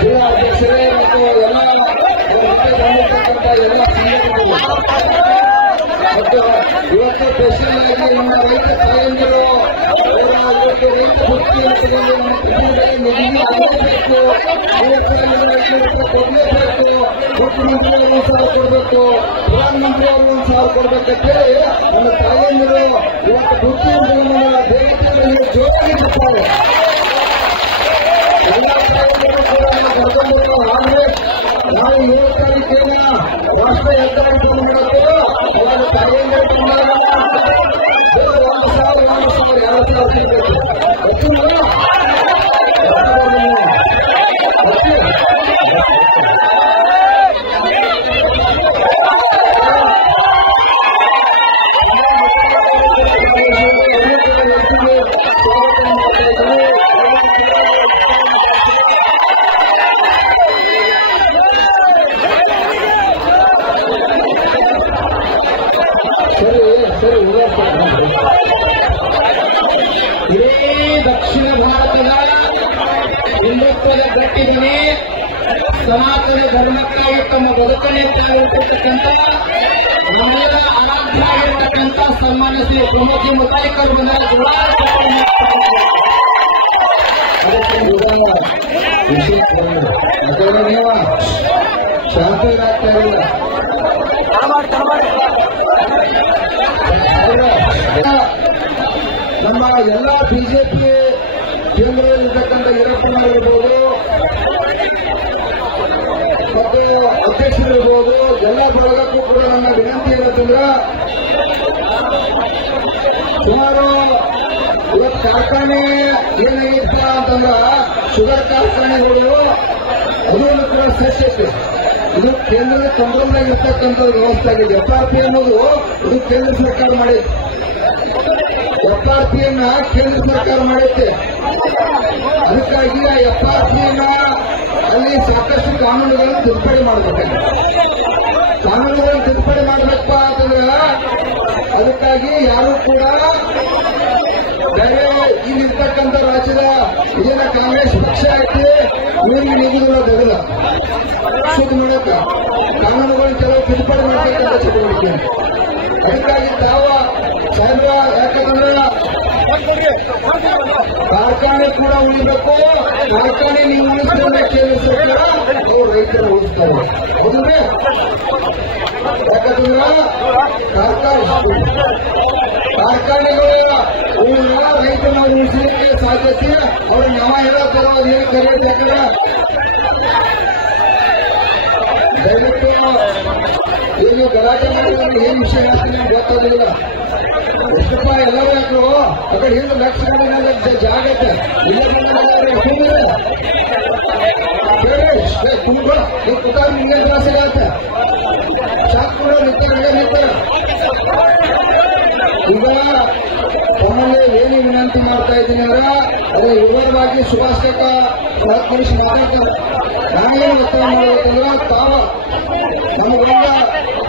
ಜಿಲ್ಲಾ ಅಧ್ಯಕ್ಷರೇ ಮತ್ತು ಎಲ್ಲ ಎಲ್ಲ ಸಂಘಟನೆಗಳು ಮತ್ತು ಇವತ್ತು ಸ್ಪೆಷಲ್ ಆಗಿ ನಮ್ಮ ರೈತ ತಾಯಂದಿರು ಇವತ್ತು ರೈತ ನಿಧಿಗೆ ಆಗಬೇಕು, ಕೊಡಲೇಬೇಕು, ಮುಖ್ಯಮಂತ್ರಿಯವರು ಸಾಲ ಕೊಡಬೇಕು, ಪ್ರಧಾನಮಂತ್ರಿ ಅವರು ಒಂದು ಸಾಲ ಕೊಡಬೇಕಂತೇಳಿ ನಮ್ಮ ತಾಯಂದಿರು ಇವತ್ತು ಬುದ್ಧಿವಂತರನ್ನ ದೇವತೆಗಳಿಗೆ ಜೋಡಿಸಿರ್ತಾರೆ. ಎಲ್ಲ ತಾಯಂದಿರು ಕೂಡ ಕರ್ಕೊಂಡು ಆದರೆ ನಾವು 7 ತಾರೀಕಿನ ರಾಷ್ಟ್ರ ಹೆದ್ದಾರಿ ಮಾಡಬೇಕು. ಅವರ ತಾಯಂದಿರು ಬಂದಾಗ 1,000 ಸಿಗಬೇಕು. ಇದೇ ದಕ್ಷಿಣ ಭಾರತದ ಹಿಂದುತ್ವದ ಗಟ್ಟಿಗನೇ ಸನಾತನ ಧರ್ಮಕ್ಕಾಗಿ ತಮ್ಮ ಬದುಕನ್ನೇ ತಾಳಿರ್ತಕ್ಕಂಥ ನಮ್ಮೆಲ್ಲ ಆರಾಧ್ಯ ಆಗಿರ್ತಕ್ಕಂಥ ಸನ್ಮಾನ್ಯ ಶ್ರೀ ಪ್ರಮೋದ್ ಮುತಾಲಿಕರು ಬಂದ ಶಾಂತರಾಗ್ತಾ ಇಲ್ಲ. ನಮ್ಮ ಎಲ್ಲ ಬಿಜೆಪಿ ಕೇಂದ್ರದಲ್ಲಿರ್ತಕ್ಕಂಥ ಈರಪ್ಪನವರಿರ್ಬೋದು ಮತ್ತು ಅಧ್ಯಕ್ಷರಿರ್ಬೋದು ಎಲ್ಲ ಬಳಗಕ್ಕೂ ಕೂಡ ನನ್ನ ವಿನಂತಿ ಏನಂತಂದ್ರೆ ಸುಮಾರು ಇವತ್ತು ಕಾರ್ಖಾನೆ ಏನಾಗಿರ್ತ ಅಂತಂದ್ರ ಶುಗರ್ ಕಾರ್ಖಾನೆಗಳು ಅದನ್ನು ಕೂಡ ಸೆಸ್ ಇದು ಕೇಂದ್ರದ ಕಂಟ್ರೋಲ್ನಾಗಿರ್ತಕ್ಕಂಥ ವ್ಯವಸ್ಥೆ ಆಗಿದೆ. FRP ಅನ್ನೋದು ಇದು ಕೇಂದ್ರ ಸರ್ಕಾರ ಮಾಡಿದೆ. FRPಯನ್ನ ಕೇಂದ್ರ ಸರ್ಕಾರ ಮಾಡುತ್ತೆ. ಅದಕ್ಕಾಗಿ ಆ FRPಯನ್ನ ಅಲ್ಲಿ ಸಾಕಷ್ಟು ಕಾನೂನುಗಳನ್ನು ತಿದ್ದುಪಡಿ ಮಾಡಬೇಕು. ಕಾನೂನುಗಳನ್ನು ತಿದ್ದುಪಡಿ ಮಾಡಬೇಕಪ್ಪ ಅಂತಂದ್ರೆ ಅದಕ್ಕಾಗಿ ಯಾರು ಕೂಡ ಬೇರೆ ಇಲ್ಲಿರ್ತಕ್ಕಂಥ ರಾಜ್ಯದ ಇದೇನ ಕಾಂಗ್ರೆಸ್ ಪಕ್ಷ ಐತಿ ಇವರಿಗೆ ನಿಧಿಗಳ ದಗದ ಸುದ್ದಿ ಮಾಡಕ ಕಾನೂನುಗಳನ್ನು ಕೆಲವು ತಿದ್ದುಪಡಿ ಮಾಡತಕ್ಕಂಥ ಚಟುವಟಿಕೆ. ಅದಕ್ಕಾಗಿ ತಾವ ಸಾಹೇಬ್ರ ಯಾಕಂದ್ರೆ ಕಾರ್ಖಾನೆ ಕೂಡ ಉಳಿಬೇಕು, ಕಾರ್ಖಾನೆ ನೀವು ಉಳಿಸಿದ್ರೆ ಕೇಂದ್ರ ಸರ್ಕಾರ ಅವರು ರೈತರು ಉಳಿಸ್ತಾರೆ. ಹೌದೇ? ಯಾಕಂದ್ರೆ ಕಾರ್ಖಾನೆಗಳು ರೈತರನ್ನ ಉಳಿಸಲಿಕ್ಕೆ ಸಾಧ್ಯತೆ ಅವ್ರ ನವ ಇರೋ ತರವಾದ ಏನು ಕರೆಯೋದು. ಯಾಕಂದ್ರೆ ದಯವಿಟ್ಟು ಏನು ಗಲಾಟೆ ಮಾಡಿದ್ರೆ ಏನ್ ವಿಷಯ ಆಗ್ತದೆ ಗೊತ್ತಾಗಲಿಲ್ಲ. ಎಷ್ಟಪ್ಪ ಎಲ್ಲರೂ ಯಾಕರು ಆ ಕಡೆ ಏನು ಲಕ್ಷ ಜಾಗ ಐತೆ ತುಂಬ ಕುತಾರ ನಿಂಗೆ ತ್ರಾಸ ಆಗತ್ತೆ. ಶಾಕ್ ಕೂಡ ನಿಂತ ಈಗ ತಮ್ಮಲ್ಲಿ ಏನು ವಿನಂತಿ ಮಾಡ್ತಾ ಇದ್ದೀನಿ ಅಂದ್ರೆ ಅದೇ ವಿವರವಾಗಿ ಸುಭಾಷ್ ಕಾಕ ಸಹಕರಿಸಿ ಮಾತಾಡ್ತಾರೆ. ನಾನೇನು ಒತ್ತಾಯ ಮಾಡಬೇಕಂದ್ರೆ ತಾವ ನಮಗೆಲ್ಲ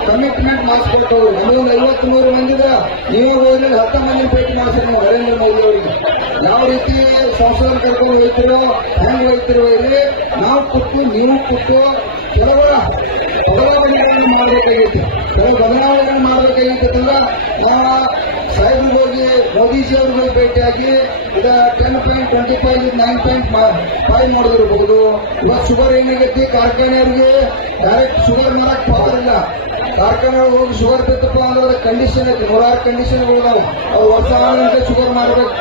ಕಮಿಟ್ಮೆಂಟ್ ಮಾಡಿಸ್ಕೊಳ್ತವ್ರು. ನಮಗೊಂದು 50-100 ಮಂದಿದ ನೀವೇ ಹೋಗಿ 10 ಮಂದಿ ಭೇಟಿ ಮಾಡಿಸ್ರಿ ನಾವು ನರೇಂದ್ರ ಮೋದಿ ಅವರಿಗೆ. ಯಾವ ರೀತಿ ಸಂಸದರು ಕರ್ಕೊಂಡು ಹೋಗ್ತಿರೋ ಹೆಂಗೆ ಹೋಗ್ತಿರೋ ಇಲ್ಲಿ ನಾವು ಕೂತು ನೀವು ಕೂತು ಕೆಲವು ಬದಲಾವಣೆಗಳನ್ನು ಮಾಡಬೇಕಾಗಿತ್ತು. ಕೆಲವು ಬದಲಾವಣೆಗಳನ್ನು ಮಾಡಬೇಕಾಗಿತ್ತಂದ್ರೆ ನಾವು ಸಾಹೇಬ್ರಿಗೆ ಹೋಗಿ ಮೋದಿಜಿ ಅವ್ರಿಗೆ ಭೇಟಿಯಾಗಿ ಈಗ 10.25 9.5 ಮಾಡೋದಿರ್ಬಹುದು. ಇವಾಗ ಶುಗರ್ ಏನಾಗೈತಿ ಕಾರ್ಖಾನೆಯವ್ರಿಗೆ ಡೈರೆಕ್ಟ್ ಶುಗರ್ ಮಾಡಕ್ ಪವರ್ ಇಲ್ಲ. ಕಾರ್ಖಾನೆ ಹೋಗಿ ಶುಗರ್ ಬಿತ್ತಪ್ಪ ಅಂದ್ರೆ ಕಂಡೀಷನ್ ಐತಿ, 106 ಕಂಡೀಷನ್ಗಳು ಅವ್ರು ವರ್ಷ ಆನಂತರ ಶುಗರ್ ಮಾಡ್ಬೇಕು.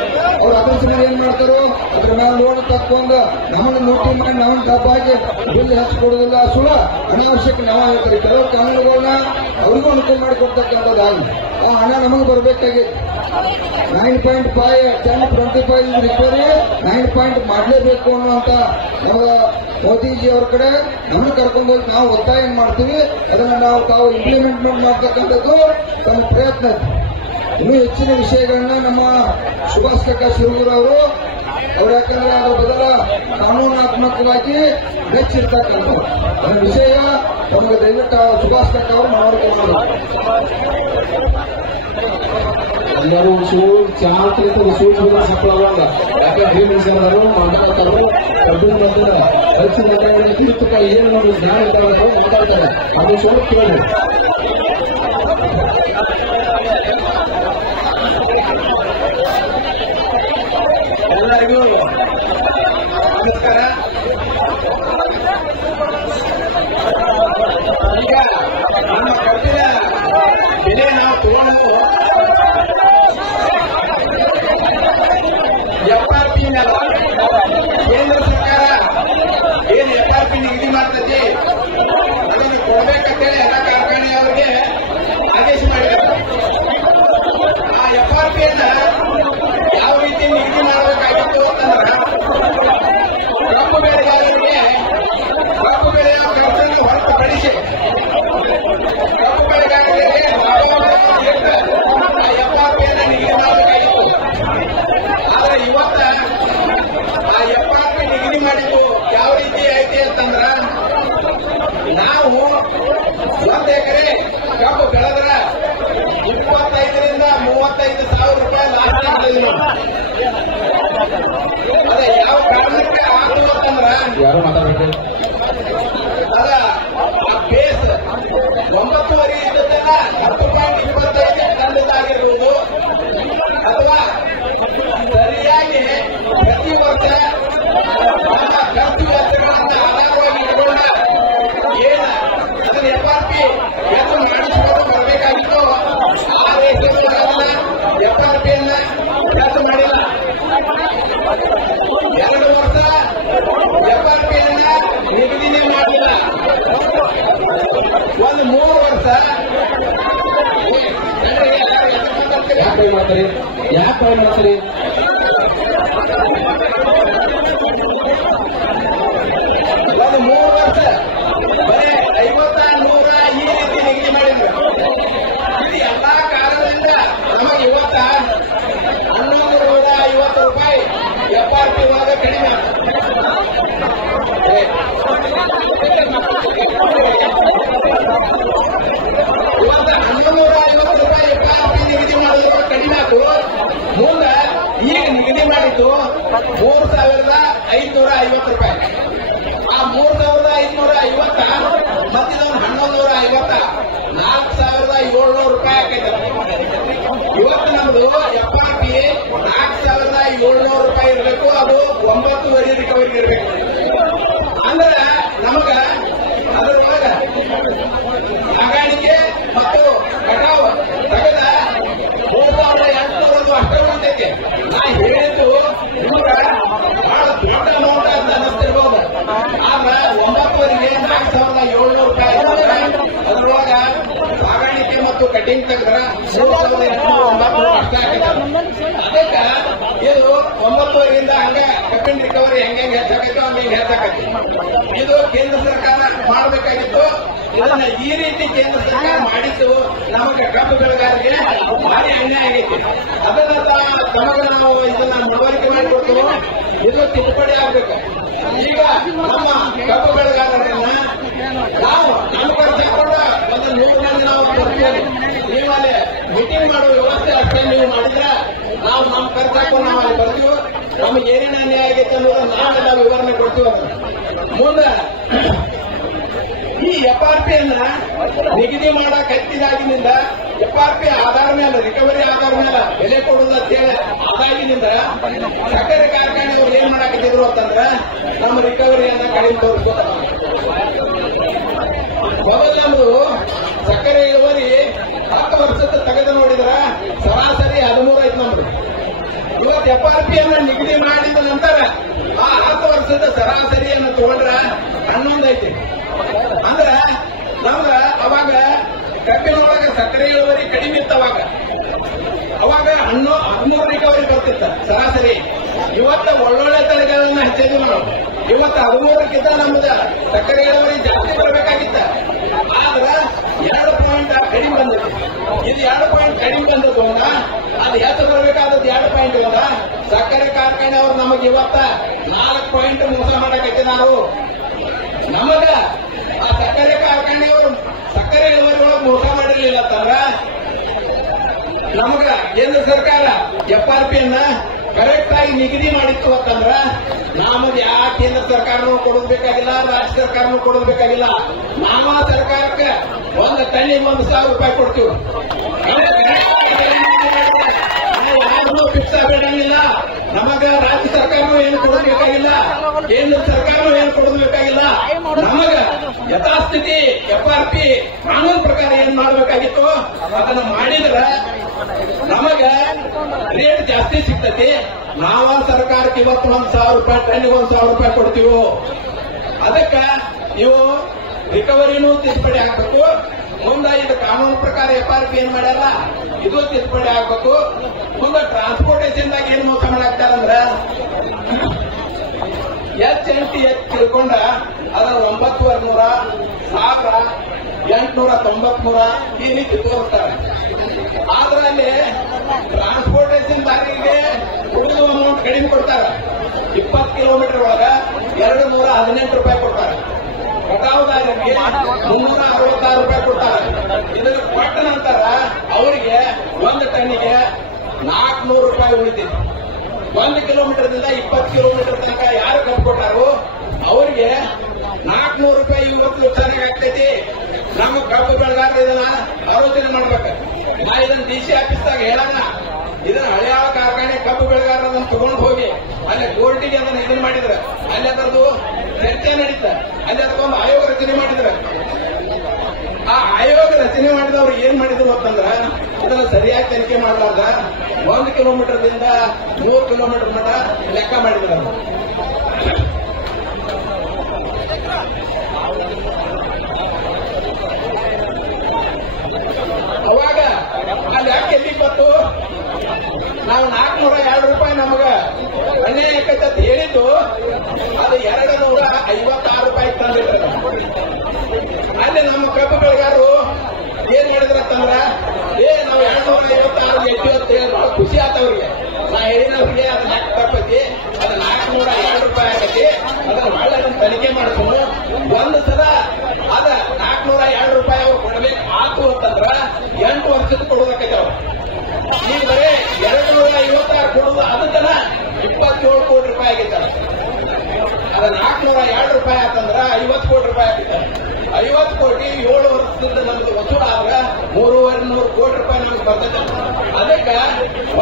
ಅವ್ರು ಅದ್ರ ಸಲ ಏನ್ ಮಾಡ್ತಾರೋ ಅದ್ರ ಮೇಲೆ ಲೋನ್ ತಕ್ಕೊಂಡು ನಮ್ಮನ್ನ ಲೂಟಿ ಮಾಡಿ ನಮ್ಮನ್ನ ಡಬ್ಬಾಗಿ ಬಿಲ್ ಹಚ್ಕೊಡೋದಿಲ್ಲ. ಸುಳ ಅನಾವಶ್ಯಕ ನಾವ ಹೇಳ್ತಾರೆ. ಕೆಲವು ಕಾನೂನುಗಳನ್ನ ಅವ್ರಿಗೂ ಅನುಕೂಲ ಮಾಡಿಕೊಡ್ತಕ್ಕಂಥದ್ದಾಗಿ ಆ ಹಣ ನಮಗೆ ಬರಬೇಕಾಗಿತ್ತು. 9.5 10.25 ರಿಪೇರಿ 9 ಮಾಡಲೇಬೇಕು ಅನ್ನುವಂತ ಮೋದಿಜಿ ಅವ್ರ ಕಡೆ ನಮ್ಮನ್ನು ಕರ್ಕೊಂಡು ಹೋಗಿ ನಾವು ಒತ್ತಾಯ ಮಾಡ್ತೀವಿ. ಅದನ್ನ ನಾವು ತಾವು ಇಂಪ್ಲಿಮೆಂಟ್ ಮಾಡ್ತಕ್ಕಂಥದ್ದು ತಮ್ಮ ಪ್ರಯತ್ನ. ಇನ್ನೂ ಹೆಚ್ಚಿನ ವಿಷಯಗಳನ್ನ ನಮ್ಮ ಸುಭಾಷ್ ಕಾಕ ಶಿರೂರ್ ಅವರು ಯಾಕಂದ್ರೆ ಅದರ ಬದಲ ಕಾನೂನಾತ್ಮಕವಾಗಿ ಬೆಚ್ಚಿರ್ತಕ್ಕಂಥ ವಿಷಯ ನಮಗೆ ದಯವಿಟ್ಟು ಸುಭಾಷ್ ಕಟ್ಟ ಅವರು ಮನವರಿಕೆ ಮಾಡಿ. ಎಲ್ಲರೂ ಚಾಲಕರಿಗೆ ಸೂಕ್ಷ್ಮ ಸಫಲವಾದ ಯಾಕೆ ಭೀಮಸೇನರು ಮಾತಾಡ್ತಾರೆ ಕಬ್ಬಿನ ಮಧ್ಯದ ದಕ್ಷಿಣ ಕನ್ನಡ ತೀರ್ಥಕ ಏನು ನಮಗೆ ಜ್ಞಾನ ಇದ್ದಾವೆ ಮಾತಾಡ್ತಾರೆ ಅದು ಸ್ವಲ್ಪ ಕೇಳಿ. ಎಲ್ಲರಿಗೂ ನಮಸ್ಕಾರ. ಈಗ ನಮ್ಮ ಕಬ್ಬಿನ ಬೆಲೆ ನಾವು ತಗೊಂಡು FRP ಕೇಂದ್ರ ಸರ್ಕಾರ ಏನ್ FRP ನಿಗದಿ ಮಾಡ್ತದೆ ಅದನ್ನು ಕೊಡ್ಬೇಕಂತೇಳಿ ಎಲ್ಲ ಕಾರ್ಖಾನೆಯವರಿಗೆ ಆದೇಶ ಮಾಡಿದ್ದಾರೆ. ಆ FRP ಯಾವ ರೀತಿ ನಿಗದಿ ಮಾಡಬೇಕಾಗಿತ್ತು ಅಂತಂದ್ರೆ ಕಬ್ಬು ಬೆಳೆಗಾರರಿಗೆ ಕಬ್ಬು ಬೆಳೆಯ ಖರ್ಚನ್ನು ಹೊರತುಪಡಿಸಿ ಕಬ್ಬು ಬೆಳೆಗಾರರಿಗೆ FRP ನಿಗದಿ ಮಾಡಬೇಕಾಗಿತ್ತು. ಆದ್ರೆ ಇವತ್ತ ಆ FRP ನಿಗದಿ ಮಾಡಿದ್ದು ಯಾವ ರೀತಿ ಐತಿ ಅಂತಂದ್ರ ನಾವು 1 ಎಕರೆ ಕಬ್ಬು ಬೆಳೆದ್ರ 25ರಿಂದ 35,000 ರೂಪಾಯಿ ಲಾಭ ಮಾಡಿದ್ವಿ. ಅದ ಯಾವ ಕಾರಣಕ್ಕೆ ಆಗ್ತದೆ ಅಂತಂದ್ರ ಯಾರು ಮಾತಾಡ್ಬೇಕು ಅದ ಆ ಬೇಸ್ 9.5 ಇದ್ದದನ್ನ 10.25 ತಂದದಾಗಿರುವುದು ಅಥವಾ ಸರಿಯಾಗಿ ಪ್ರತಿ ವರ್ಷ ನಮ್ಮ ಖರ್ಚು ವೆಚ್ಚಗಳನ್ನ ಆಧಾರವಾಗಿ ಇಟ್ಕೊಂಡ ಏನ ಅದನ್ನ FRP ಎಷ್ಟು ಮಾಡಿಸಿಕೊಂಡು ಬರಬೇಕಾಗಿತ್ತು ಆ ರೇಷನ್ FRP ಖರ್ಚು ಮಾಡಿಲ್ಲ. 2 ವರ್ಷ FRP ನಿಗದಿನೇ ಮಾಡಲಿಲ್ಲ. ಒಂದು 3 ವರ್ಷ ಯಾಕೆ ಮಾಡ್ತಾರೆ ಯಾಕೆ ಮಾಡ್ತಾರೆ ಒಂದು 3 ವರ್ಷ ಬರೀ 50, 100 ಈ ರೀತಿ ನಿಗದಿ ಮಾಡಿದ್ರು. ಇದು ಎಲ್ಲಾ ಕಾರಣದಿಂದ ನಮಗೆ ಇವತ್ತ 1150 ರೂಪಾಯಿ FRP ಒಳಗೆ ಕಡಿಮೆ ಇವತ್ತ 1150 ರೂಪಾಯಿ FRP ನಿಗದಿ ಮಾಡೋದ್ರ ಕಡಿಮೆ ಆಯ್ತು. ಮುಂದೆ ಈಗ ನಿಗದಿ ಮಾಡಿದ್ದು 3,550 ರೂಪಾಯಿ. ಆ 3,550 ಮತ್ತಿದೊಂದು 1,150 4,700 ರೂಪಾಯಿ ಆಕೈತೆ. ಇವತ್ತು ನಮ್ದು FRP 4,700 ರೂಪಾಯಿ ಇರಬೇಕು. ಅದು 9.5 ರಿಕವರಿ ಇರಬೇಕು. ಅಂದ್ರೆ ನಮಗ ಅದರೊಳಗ ಸಾಗಾಣಿಕೆ ಮತ್ತು ಕಟಾವು ತೆಗೆದ 3,800 ಅಷ್ಟೇ ಉಳಿತೈತೆ. ನಾ ಹೇಳಿದ್ದು ನಿಮಗ ಬಹಳ ದೊಡ್ಡ ಅಮೌಂಟ್ ಅಂತ ಅನ್ನಿಸ್ತಿರ್ಬೋದು. ಆದ್ರೆ 9.5ಗೆ 4,700 ರೂಪಾಯಿ ಅದರೊಳಗ ಸಾಗಾಣಿಕೆ ಮತ್ತು ಕಟಿಂಗ್ ತೆಗೆದ್ರ 3,890 ಅಷ್ಟೇ ಆಗಿದೆ. ಅದಕ್ಕೆ ಇದು 9.5ರಿಂದ ಹಂಗ ಕಬ್ಬಿನ ರಿಕವರಿ ಹೆಂಗೆ ಹೆಚ್ಚಾಕೈತೋ ಹಂಗೆ ಹೆಚ್ಚಾಕೈತಿ. ಇದು ಕೇಂದ್ರ ಸರ್ಕಾರ ಮಾಡಬೇಕಾಗಿತ್ತು. ಇದನ್ನ ಈ ರೀತಿ ಕೇಂದ್ರ ಸರ್ಕಾರ ಮಾಡಿದ್ದು ನಮಗೆ ಕಬ್ಬು ಬೆಳೆಗಾರರಿಗೆ ಭಾರಿ ಅನ್ಯಾಯ ಆಗೈತಿ. ಅದನ್ನ ತಮಗೆ ನಾವು ಇದನ್ನ ಮನವರಿಕೆ ಮಾಡಿಕೊಟ್ಟು ಇದು ತಿದ್ದುಪಡಿ ಆಗ್ಬೇಕು. ಈಗ ನಮ್ಮ ಕಬ್ಬು ಬೆಳೆಗಾರರನ್ನ ನಾವು ನಮ್ಮ ಖರ್ಚು ಹಾಕೊಂಡು ಒಂದು 100 ಮಂದಿ ನಾವು ಬರ್ತೀವಿ. ನೀವು ಅಲ್ಲಿ ಮೀಟಿಂಗ್ ಮಾಡುವ ವ್ಯವಸ್ಥೆ ಅಷ್ಟೇ ನೀವು ಮಾಡಿದ್ರೆ ನಾವು ನಮ್ಮ ಖರ್ಚು ಹಾಕೊಂಡು ನಾವು ಅಲ್ಲಿ ಬರ್ತೀವಿ. ನಮಗೆ ಏನೇನು ಅನ್ಯಾಯ ಆಗೈತೆ ಅನ್ನೋದು ನಾವೆಲ್ಲ ವಿವರಣೆ ಕೊಡ್ತೀವಿ. ಮುಂದೆ ಈ FRP ನಿಗದಿ ಮಾಡಕ್ ಹತ್ತಿದಾಗಿನಿಂದ FRP ಆಧಾರ ಮೇಲೆ ರಿಕವರಿ ಆಧಾರ ಮೇಲೆ ಬೆಲೆ ಕೊಡುವುದು ಅಂತೇಳಿ ಆದಾಗಿನಿಂದ ಸಕ್ಕರೆ ಕಾರ್ಖಾನೆಯವರು ಏನ್ ಮಾಡಾಕತ್ತಿದ್ರು ಅಂತಂದ್ರ ನಮ್ಮ ರಿಕವರಿಯನ್ನ ಕಡಿಮೆ ತೋರಿಸ್ಕೋತ ಮೊದಲು ನಮ್ದು ಸಕ್ಕರೆ ಇಳುವರಿ 10 ವರ್ಷದ ತೆಗೆದು ನೋಡಿದ್ರ ಸರಾಸರಿ 13 ಐತಿ ನಮ್ದು. ಇವತ್ತು FRP ನಿಗದಿ ಮಾಡಿದ ನಂತರ ಆ 10 ವರ್ಷದ ಸರಾಸರಿಯನ್ನು ತಗೊಂಡ್ರ 11 ಐತಿ. ಅಂದ್ರ ನಮ್ಗ ಅವಾಗ ಕಬ್ಬಿನೊಳಗ ಸಕ್ಕರೆ ಇಳುವರಿ ಕಡಿಮೆ ಇತ್ತು. ಅವಾಗ 13 ರಿಕವರಿ ಬರ್ತಿತ್ತ ಸರಾಸರಿ. ಇವತ್ತು ಒಳ್ಳೊಳ್ಳೆ ತಳಿಗಳನ್ನ ಹಚ್ಚಿದ್ವಿ ನಾವು. ಇವತ್ತು 13ಕ್ಕಿಂತ ನಮ್ದು ಸಕ್ಕರೆ ಇಳುವರಿ ಜಾಸ್ತಿ ಬರಬೇಕಾಗಿತ್ತ. ಆದ್ರ 2 ಪಾಯಿಂಟ್ ಕಡಿಮೆ ಬಂದಿತ್ತು. ಇದು 2 ಪಾಯಿಂಟ್ ಕಡಿಮೆ ಬಂದದ್ದು ಅಂದ ಅದು ಎಷ್ಟು ಬರಬೇಕಾದದ್ದು 2 ಪಾಯಿಂಟ್ ಅಂದ ಸಕ್ಕರೆ ಕಾರ್ಖಾನೆಯವರು ನಮಗೆ ಇವತ್ತ 4 ಪಾಯಿಂಟ್ ಮೋಸ ಮಾಡಕೈತೆ. ನಾವು ನಮಗ ಆ ಸಕ್ಕರೆ ಕಾರ್ಖಾನೆ ಕಾರ್ಖಾನೆಯವರು ಸಕ್ಕರೆ ಇಳುವರಿ ಒಳಗೆ ಮೋಸ ಮಾಡಿರ್ಲಿಲ್ಲ ಅಂತಂದ್ರ ನಮಗ ಕೇಂದ್ರ ಸರ್ಕಾರ FRP ಯನ್ನ ಕರೆಕ್ಟ್ ಆಗಿ ನಿಗದಿ ಮಾಡಿತ್ತು ಅಂತಂದ್ರ ನಮಗೆ ಯಾವ ಕೇಂದ್ರ ಸರ್ಕಾರನೂ ಕೊಡಬೇಕಾಗಿಲ್ಲ, ರಾಜ್ಯ ಸರ್ಕಾರನೂ ಕೊಡಬೇಕಾಗಿಲ್ಲ. ನಾವ ಸರ್ಕಾರಕ್ಕೆ ಒಂದು ಟನ್ನಿಗೆ 1,000 ರೂಪಾಯಿ ಕೊಡ್ತೀವಿ. ಯಾರು ಫಿಕ್ಸ್ ಆಗಬೇಕಾಗಿಲ್ಲ. ನಮಗ ರಾಜ್ಯ ಸರ್ಕಾರನೂ ಏನು ಕೊಡಬೇಕಾಗಿಲ್ಲ, ಕೇಂದ್ರ ಸರ್ಕಾರನೂ ಏನು ಕೊಡಬೇಕಾಗಿಲ್ಲ. ನಮಗ ಯಥಾಸ್ಥಿತಿ FRP ಕಾನೂನು ಪ್ರಕಾರ ಏನ್ ಮಾಡಬೇಕಾಗಿತ್ತು ಅದನ್ನ ಮಾಡಿದ್ರ ನಮಗ ರೇಟ್ ಜಾಸ್ತಿ ಸಿಗ್ತತಿ. ನಾವ ಸರ್ಕಾರಕ್ಕೆ ಇವತ್ತು 1,000 ರೂಪಾಯಿ ಟನ್ನಿಗೆ 1,000 ರೂಪಾಯಿ ಕೊಡ್ತೀವಿ. ಅದಕ್ಕ ಇವು ರಿಕವರಿನೂ ತಿದ್ದುಪಡಿ ಆಗ್ಬೇಕು. ಮುಂದೆ ಇದು ಕಾನೂನು ಪ್ರಕಾರ FRP ಏನ್ ಮಾಡ್ಯಾರ ಇದು ತಿದ್ದುಪಡಿ ಆಗ್ಬೇಕು. ಮುಂದೆ ಟ್ರಾನ್ಸ್ಪೋರ್ಟೇಷನ್ ದಾಗ ಏನ್ ಮೋಸ ಮಾಡಾಕ್ತಾರಂದ್ರ HMT ತಿಳ್ಕೊಂಡ ಅದರ 9,900, 1,893 ಈ ರೀತಿ ತೋರಿಸ್ತಾರೆ. ಆದ್ರೆ ಅಲ್ಲಿ ಟ್ರಾನ್ಸ್ಪೋರ್ಟೇಷನ್ ದಾರಿಗೆ ಉಳಿದ ಅಮೌಂಟ್ ಕಡಿಮೆ ಕೊಡ್ತಾರೆ. 20 ಕಿಲೋಮೀಟರ್ ಒಳಗ 218 ರೂಪಾಯಿ ಕೊಡ್ತಾರೆ. ಕಟಾವುದಾರರಿಗೆ 366 ರೂಪಾಯಿ ಕೊಡ್ತಾರೆ. ಇದನ್ನು ಕೊಟ್ಟ ನಂತರ ಅವರಿಗೆ 1 ಟನ್ನಿಗೆ 400 ರೂಪಾಯಿ ಉಳಿತಿದೆ. 1 ಕಿಲೋಮೀಟರ್ದಿಂದ 20 ಕಿಲೋಮೀಟರ್ ತನಕ ಯಾರು ಕಬ್ಬು ಕೊಟ್ಟಾರೋ ಅವರಿಗೆ 400 ರೂಪಾಯಿ ಇವತ್ತು ಚೆನ್ನಾಗಿ ಆಗ್ತೈತಿ. ನಮ್ಮ ಕಬ್ಬು ಬೆಳೆಗಾರರು ಇದನ್ನ ಆಲೋಚನೆ ಮಾಡ್ಬೇಕು. ನಾ ಇದನ್ನ DC ಆಫೀಸ್ದಾಗ ಹೇಳೋಣ. ಇದನ್ನ ಹಳೆಯ ಕಾರ್ಖಾನೆ ಕಬ್ಬು ಬೆಳೆಗಾರರನ್ನ ತಗೊಂಡು ಹೋಗಿ ಅಲ್ಲಿ ಕೋರ್ಟಿಗೆ ಅದನ್ನ ಇದನ್ನ ಮಾಡಿದ್ರ ಅಲ್ಲಿ ಅದರದ್ದು ಚರ್ಚೆ ನಡೀತ. ಅಲ್ಲಿ ಅದಕ್ಕೊಂದು ಆಯೋಗ ರಚನೆ ಮಾಡಿದ್ರ. ಆ ಆಯೋಗ ರಚನೆ ಮಾಡಿದವ್ರು ಏನ್ ಮಾಡಿದ್ರು ಅಂತಂದ್ರ ಇದನ್ನ ಸರಿಯಾಗಿ ತನಿಖೆ ಮಾಡಲಾರ್ದ 1 ಕಿಲೋಮೀಟರ್ದಿಂದ 3 ಕಿಲೋಮೀಟರ್ ಮಟ್ಟ ಲೆಕ್ಕ ಮಾಡಿದ್ರು. ಅವಾಗ ಅಲ್ಲಿ ಯಾಕೆ ಎಲ್ಲಿಪ್ಪತ್ತು ನಾವು 402 ರೂಪಾಯಿ ನಮಗ ಅನ್ಯಾಯ ಆಕೈತೆ ಹೇಳಿದ್ದು ಅದು 256 ರೂಪಾಯಿ ತಂದಿದ್ರು. ಅಲ್ಲಿ ನಮ್ಮ ಕಬ್ಬು ಬೆಳೆಗಾರರು ಏನ್ ಮಾಡಿದ್ರಂತಂದ್ರ ನಾವು 256 ಎತ್ತಿ ಹೇಳಿ ಬಹಳ ಖುಷಿ ಆತವ್ರಿಗೆ. ನಾ ಹೇಳಿದವ್ರಿಗೆ ಅದನ್ನ ಯಾಕೆ ತಪ್ಪೈತಿ, ಅದು 402 ರೂಪಾಯಿ ಆಗೈತಿ, ಅದನ್ನ ಒಳ್ಳೆ ಅದನ್ನ ತನಿಖೆ ಮಾಡಿಕೊಂಡು ಒಂದು ಸಲ ಅದ 402 ರೂಪಾಯಿ ಅವ್ರು ಕೊಡ್ಬೇಕು ಆತು ಅಂತಂದ್ರ 8 ವರ್ಷದ ಕೊಡೋದಕ್ಕೈತೆ ಅವ್ರು. ಈಗ ಬರೀ 256 ಕೊಡುದು ಅದನ್ನ 27 ಕೋಟಿ ರೂಪಾಯಿ ಆಗಿದ್ದಾರೆ. ಅದ 402 ರೂಪಾಯಿ ಆತಂದ್ರ 50 ಕೋಟಿ ರೂಪಾಯಿ ಆಗಿದ್ದಾರೆ. 50 ಕೋಟಿ 7 ವರ್ಷದಿಂದ ನಮ್ಗೆ ವಸೂಲಾದ್ರ 3,500 ಕೋಟಿ ರೂಪಾಯಿ ನಮ್ಗೆ ಬರ್ತದೆ. ಅದಕ್ಕೆ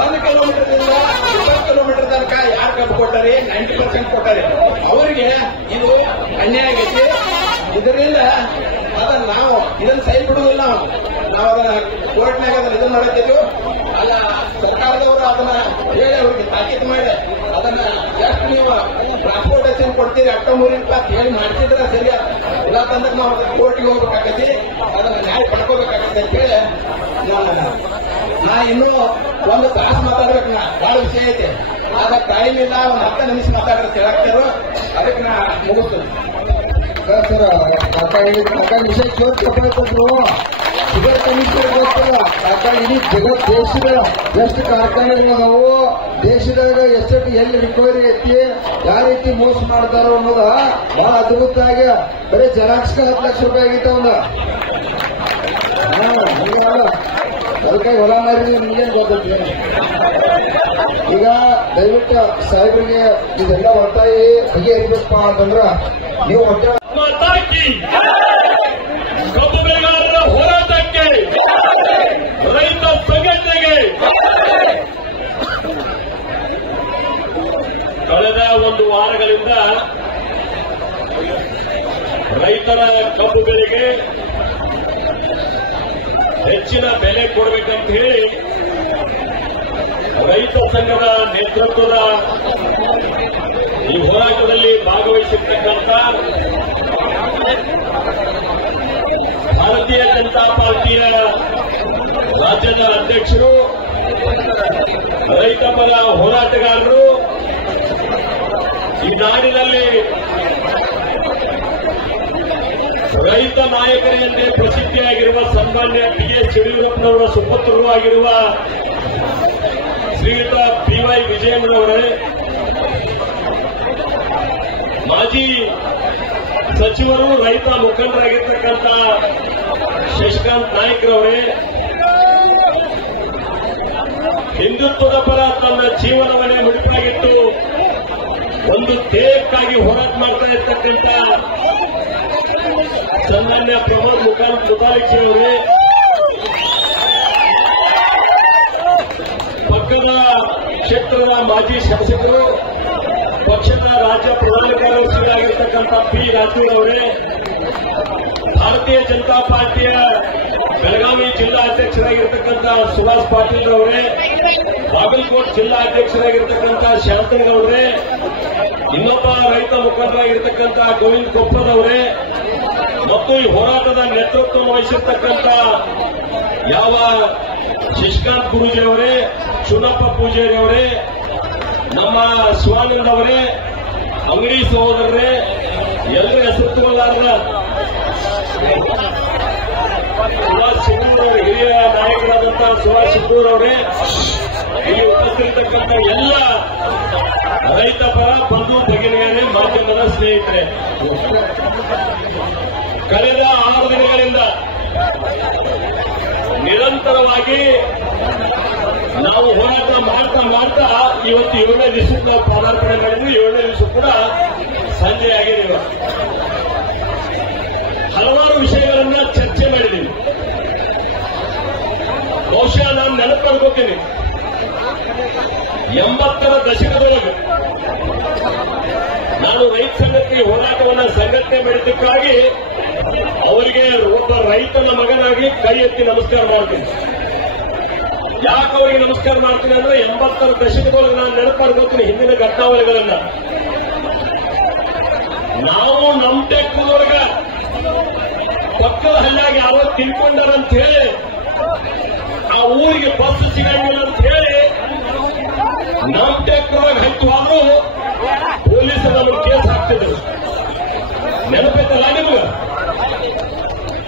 1 ಕಿಲೋಮೀಟರ್ದಿಂದ 20 ಕಿಲೋಮೀಟರ್ ತನಕ ಯಾರು ಕಬ್ಬು ಕೊಟ್ಟಾರೆ 90% ಕೊಟ್ಟಾರೆ. ಅವರಿಗೆ ಇದು ಅನ್ಯಾಯ ಆಗೈತಿ. ಇದರಿಂದ ಅದನ್ನ ನಾವು ಇದನ್ನ ಸೈ ಬಿಡುವುದಿಲ್ಲ. ನಾವು ಅದನ್ನ ಕೋರ್ಟ್ನಾಗ ಅದನ್ನ ಇದನ್ನ ಮಾಡುತ್ತಿದ್ವು. ಅಲ್ಲ ಸರ್ಕಾರದವರು ಅದನ್ನ ಹೇಳಿ ಅವ್ರಿಗೆ ತಾಕೀತು ಮಾಡಿ ಅದನ್ನ ಎಷ್ಟು ನೀವು ಟ್ರಾನ್ಸ್ಪೋರ್ಟೇಷನ್ ಕೊಡ್ತೀರಿ ಅಕ್ಟೋಬರ್ ಅಂತ ಹೇಳಿ ಮಾಡ್ತಿದ್ರೆ ಸರಿ. ಇಲ್ಲ ತಂದ್ರೆ ನಾವು ಕೋರ್ಟಿಗೆ ಹೋಗ್ಬೇಕಾಗತಿ, ಅದನ್ನ ನ್ಯಾಯ ಪಡ್ಕೋಬೇಕಾಗತ್ತೆ ಅಂತ ಹೇಳಿ ನಾ ಇನ್ನೂ 1 ತಾಸು ಮಾತಾಡ್ಬೇಕು. ನಾ ಬಹಳ ವಿಷಯ ಐತೆ, ಆಗ ಟೈಮ್ ಇಲ್ಲ. 10 ನಿಮಿಷ ಮಾತಾಡ್ರೆ ಹೇಳಾಕ್ತಾರೋ ಅದಕ್ಕೆ ನಾ ಮುಗಿಸ್ತೀನಿ. ಸರ್ ಕಾका ವಿಷಯ ಕೇಳ್ಕೊಳ್ಬೇಕು. ಶುಗರ್ ಕಮಿಷನರ್ ಗೊತ್ತಿಲ್ಲ ಕಾಕ ಇಡೀ ಜಗತ್ ದೇಶದ ಎಷ್ಟು ಕಾರ್ಖಾನೆಗಳು ದೇಶದಾಗ ಎಷ್ಟು ಎಲ್ಲಿ ರಿಕವರಿ ಐತಿ, ಯಾವ ರೀತಿ ಮೋಸ ಮಾಡ್ತಾರೋ ಅನ್ನೋದ ಬಹಳ ಅದ್ಭುತ ಆಗಿ ಬರೀ ಜೆರಾಕ್ಸ್ಗೆ 10 ಲಕ್ಷ ರೂಪಾಯಿ ಆಗಿತ್ತು ಅವನ. ಅದಕ್ಕೆ ಹೊಲ ಮಾರಿ ನಿಮ್ಗೇನು ಗೊತ್ತೈತಿ. ಈಗ ದಯವಿಟ್ಟು ಸಾಹೇಬರಿಗೆ ಇದೆಲ್ಲ ಒತ್ತಾಯಿ ಬಗೆಹರಿಬೇಕಪ್ಪ ಅಂತಂದ್ರ ನೀವು ಹೊಟ್ಟೆ ಕಬ್ಬು ಬೆಳೆಗಾರರ ಹೋರಾಟಕ್ಕೆ, ರೈತ ಸಂಘಟನೆಗೆ ಕಳೆದ 1 ವಾರಗಳಿಂದ ರೈತರ ಕಬ್ಬು ಬೆಳೆಗೆ ಹೆಚ್ಚಿನ ಬೆಲೆ ಕೊಡಬೇಕಂತ ಹೇಳಿ ರೈತ ಸಂಘದ ನೇತೃತ್ವದ ಈ ಹೋರಾಟದಲ್ಲಿ ಭಾಗವಹಿಸಿರ್ತಕ್ಕಂಥ ಭಾರತೀಯ ಜನತಾ ಪಾರ್ಟಿಯ ರಾಜ್ಯದ ಅಧ್ಯಕ್ಷರು, ರೈತ ಪರ ಹೋರಾಟಗಾರರು, ಈ ನಾಡಿನಲ್ಲಿ ರೈತ ನಾಯಕರೆಂದೇ ಪ್ರಸಿದ್ಧಿಯಾಗಿರುವ ಸನ್ಮಾನ್ಯ BS ಯಡಿಯೂರಪ್ಪನವರ ಸುಪುತ್ರರು ಆಗಿರುವ ಶ್ರೀಯುತ BY ವಿಜಯಣ್ಣನವರೇ, ಮಾಜಿ ಸಚಿವರು ರೈತ ಮುಖಂಡರಾಗಿರ್ತಕ್ಕಂಥ ಶಶಿಕಾಂತ್ ನಾಯ್ಕರವರೇ, ಹಿಂದುತ್ವದ ಪರ ತನ್ನ ಜೀವನವನ್ನೇ ಮುಡಿಪಾಗಿಟ್ಟು ಒಂದು ಧ್ಯೇಯಕ್ಕಾಗಿ ಹೋರಾಟ ಮಾಡ್ತಾ ಇರ್ತಕ್ಕಂಥ ಸನ್ಮಾನ್ಯ ಪ್ರಮೋದ್ ಮುತಾಲಿಕ್ ಅವರೇ, ಪಕ್ಕದ ಕ್ಷೇತ್ರದ ಮಾಜಿ ಶಾಸಕರು, ಪಕ್ಷದ ರಾಜ್ಯ ಪ್ರಧಾನ ಕಾರ್ಯದರ್ಶಿಯಾಗಿರ್ತಕ್ಕಂಥ ಪಿ ರಾಜೀವ್ ಅವರೇ, ಭಾರತೀಯ ಜನತಾ ಪಾರ್ಟಿಯ ಬೆಳಗಾವಿ ಜಿಲ್ಲಾ ಅಧ್ಯಕ್ಷರಾಗಿರ್ತಕ್ಕಂಥ ಸುಭಾಷ್ ಪಾಟೀಲ್ ಅವರೇ, ಬಾಗಲಕೋಟ್ ಜಿಲ್ಲಾ ಅಧ್ಯಕ್ಷರಾಗಿರ್ತಕ್ಕಂಥ ಶಾಂತನಗೌಡರೇ, ಇನ್ನೊಬ್ಬ ರೈತ ಮುಖಂಡರಾಗಿರ್ತಕ್ಕಂಥ ಗೋವಿಂದ ಕೊಪ್ಪದವರೇ ಮತ್ತು ಈ ಹೋರಾಟದ ನೇತೃತ್ವ ವಹಿಸಿರ್ತಕ್ಕಂಥ ಯಾವ ಶಶಿಕಾಂತ್ ಗುರೂಜಿ ಅವರೇ, ಚುನಪ್ಪ ಪೂಜಾರಿ ಅವರೇ, ನಮ್ಮ ಶಿವಾನಂದ್ ಅವರೇ, ಅಂಗಡಿ ಸಹೋದರರೇ, ಎಲ್ಲರ ಹೆಸರುಗಳಾದ ಸುಭಾಷ್ ಸಿಂಗೂರ್ ಹಿರಿಯ ನಾಯಕರಾದಂತಹ ಸುಭಾಷ್ ಸಿಂಗೂರ್ ಅವರೇ, ಇಲ್ಲಿ ಉಪಸ್ಥಿತಕ್ಕಂಥ ಎಲ್ಲ ರೈತ ಪರ ಬಂಧು ಭಗಿನಿಯರೇ, ಮಾಧ್ಯಮದ ಸ್ನೇಹಿತರೆ, ಕಳೆದ 6 ದಿನಗಳಿಂದ ನಿರಂತರವಾಗಿ ನಾವು ಹೋರಾಟ ಮಾಡ್ತಾ ಇವತ್ತು 7ನೇ ದಿವಸಕ್ಕೆ ನಾವು ಪದಾರ್ಪಣೆ ಮಾಡಿದ್ವಿ. 7ನೇ ದಿವಸ ಕೂಡ ಸಂಜೆ ಆಗಿದೆ. ಹಲವಾರು ವಿಷಯಗಳನ್ನ ಚರ್ಚೆ ಮಾಡಿದ್ದೀವಿ. ಬಹುಶಃ ನಾನು ನೆನಪು ಮಾಡ್ಕೋತೀನಿ, 80ರ ದಶಕದೊಳಗೆ ನಾನು ರೈತ ಸಂಘಕ್ಕೆ ಹೋರಾಟವನ್ನ ಸಂಘಟನೆ ಮಾಡಿದ್ದಕ್ಕಾಗಿ ಅವರಿಗೆ ಒಬ್ಬ ರೈತನ ಮಗನಾಗಿ ಕೈ ಎತ್ತಿ ನಮಸ್ಕಾರ ಮಾಡ್ತೀನಿ. ಯಾಕೆ ಅವರಿಗೆ ನಮಸ್ಕಾರ ಮಾಡ್ತೀನಿ ಅಂದ್ರೆ 80ರ ದಶಕದೊಳಗೆ ನಾನು ನೆನಪು ಮಾಡ್ಕೋತೀನಿ ಹಿಂದಿನ ಘಟನಾವಳಿಗಳನ್ನ. ನಾವು ನಮ್ಮ ಟೆಕ್ನೊಳಗ ಪಕ್ಕದ ಹಳ್ಳಿಯಾಗಿ ಯಾರೋ ತಿನ್ಕೊಂಡಾರಂತ ಹೇಳಿ ಆ ಊರಿಗೆ ಬಸ್ ಸಿಗಂಗಿಲ್ಲ ಅಂತ ಹೇಳಿ ನಮ್ಮ ಟೆಕ್ನೊಳಗೆ ಹಚ್ಚುವಾದ್ರು ಪೊಲೀಸರು ನಮಗೆ ಕೇಸ್ ಹಾಕ್ತಿದ್ರು. ನೆನಪೈತಲ್ಲ ನಿಮ್ಗೆ?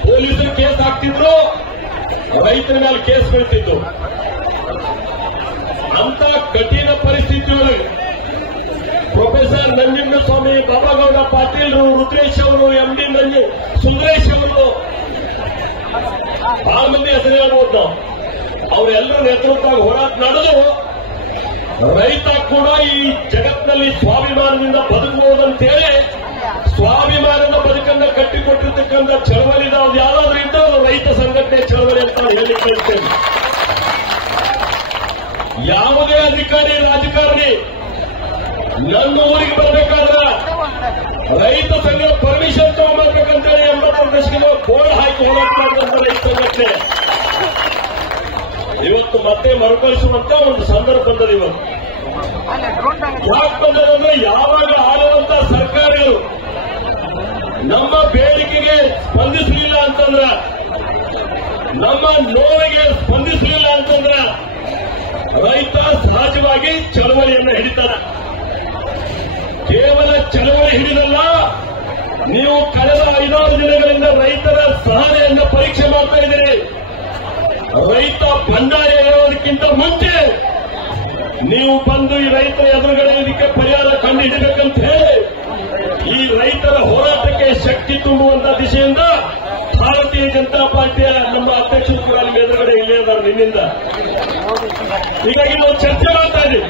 ಪೊಲೀಸರು ಕೇಸ್ ಹಾಕ್ತಿದ್ರು, ರೈತರ ಮೇಲೆ ಕೇಸ್ ಬೀಳ್ತಿತ್ತು. ಅಂತ ಕಠಿಣ ಪರಿಸ್ಥಿತಿಯೊಳಗೆ ಪ್ರೊಫೆಸರ್ ನಂಜುಂಡಸ್ವಾಮಿ, ಬಾಬಾಗೌಡ ಪಾಟೀಲ್, ರುದ್ರೇಶ್ ಅವರು, MD ಸುಂದರೇಶ್ ಅವರು, ಬಹಳ ಮಂದಿ ಹೆಸರು ಹೇಳ್ಬೋದು ನಾವು. ಅವರೆಲ್ಲರ ನೇತೃತ್ವವಾಗಿ ಹೋರಾಟ ನಡೆದು ರೈತ ಕೂಡ ಈ ಜಗತ್ತಿನಲ್ಲಿ ಸ್ವಾಭಿಮಾನದಿಂದ ಬದುಕಬಹುದಂತೇಳಿ ಸ್ವಾಭಿಮಾನದ ಬದುಕನ್ನ ಕಟ್ಟಿಕೊಟ್ಟಿರ್ತಕ್ಕಂಥ ಚಳವಳಿ ನಾವು ಯಾರಾದ್ರೂ ಇದ್ದ ರೈತ ಸಂಘಟನೆ ಚಳವಳಿ ಅಂತ ಹೇಳಿಕೆ ಹೇಳ್ತೇವೆ. ಯಾವುದೇ ಅಧಿಕಾರಿ ರಾಜಕಾರಣಿ ನನ್ನ ಊರಿಗೆ ಬರಬೇಕಾದ್ರೆ ರೈತ ಸಂಘ ಪರ್ಮಿಷನ್ ತಗೊಂಡ್ಬರ್ಬೇಕಂತೇಳಿ 80ರ ದಶಕದ ಬೋರ್ಡ್ ಹಾಕಿ ಹೋರಾಟ ಮಾಡಿದಂತ ರೈತ ಸಂಘಟನೆ ಇವತ್ತು ಮತ್ತೆ ಮರುಕಳಿಸುವಂತ ಒಂದು ಸಂದರ್ಭ ಬಂದದ. ಇವತ್ತು ಯಾಕೆ ಬಂದದಂದ್ರೆ ಯಾವಾಗ ಆಳುವಂತ ಸರ್ಕಾರಗಳು ನಮ್ಮ ಬೇಡಿಕೆಗೆ ಸ್ಪಂದಿಸಲಿಲ್ಲ ಅಂತಂದ್ರ, ನಮ್ಮ ನೋವಿಗೆ ಸ್ಪಂದಿಸಲಿಲ್ಲ ಅಂತಂದ್ರ ರೈತ ಸಹಜವಾಗಿ ಚಳವಳಿಯನ್ನು ಹಿಡಿತಾನೆ. ಕೇವಲ ಚಳವಳಿ ಹಿಡಿದಲ್ಲ, ನೀವು ಕಳೆದ 5-6 ದಿನಗಳಿಂದ ರೈತರ ಸಹನೆಯನ್ನು ಪರೀಕ್ಷೆ ಮಾಡ್ತಾ ಇದ್ದೀರಿ. ರೈತ ಬಂಡಾಯ ಹೇಳೋದಕ್ಕಿಂತ ಮುಂಚೆ ನೀವು ಬಂದು ಈ ರೈತರ ಎದುರುಗಡೆ ಇದಕ್ಕೆ ಪರಿಹಾರ ಕಂಡುಹಿಡಬೇಕಂತ ಹೇಳಿ ಈ ರೈತರ ಹೋರಾಟಕ್ಕೆ ಶಕ್ತಿ ತುಂಬುವಂತ ದಿಶೆಯಿಂದ ಭಾರತೀಯ ಜನತಾ ಪಾರ್ಟಿಯ ನಮ್ಮ ಅಧ್ಯಕ್ಷರು ಕೂಡ ನಿಮ್ಮ ಎದುರುಗಡೆ ಇಲ್ಲೇ ಇದ್ದಾರೆ ನಿನ್ನಿಂದ. ಹೀಗಾಗಿ ನಾವು ಚರ್ಚೆ ಮಾಡ್ತಾ ಇದ್ದೀವಿ.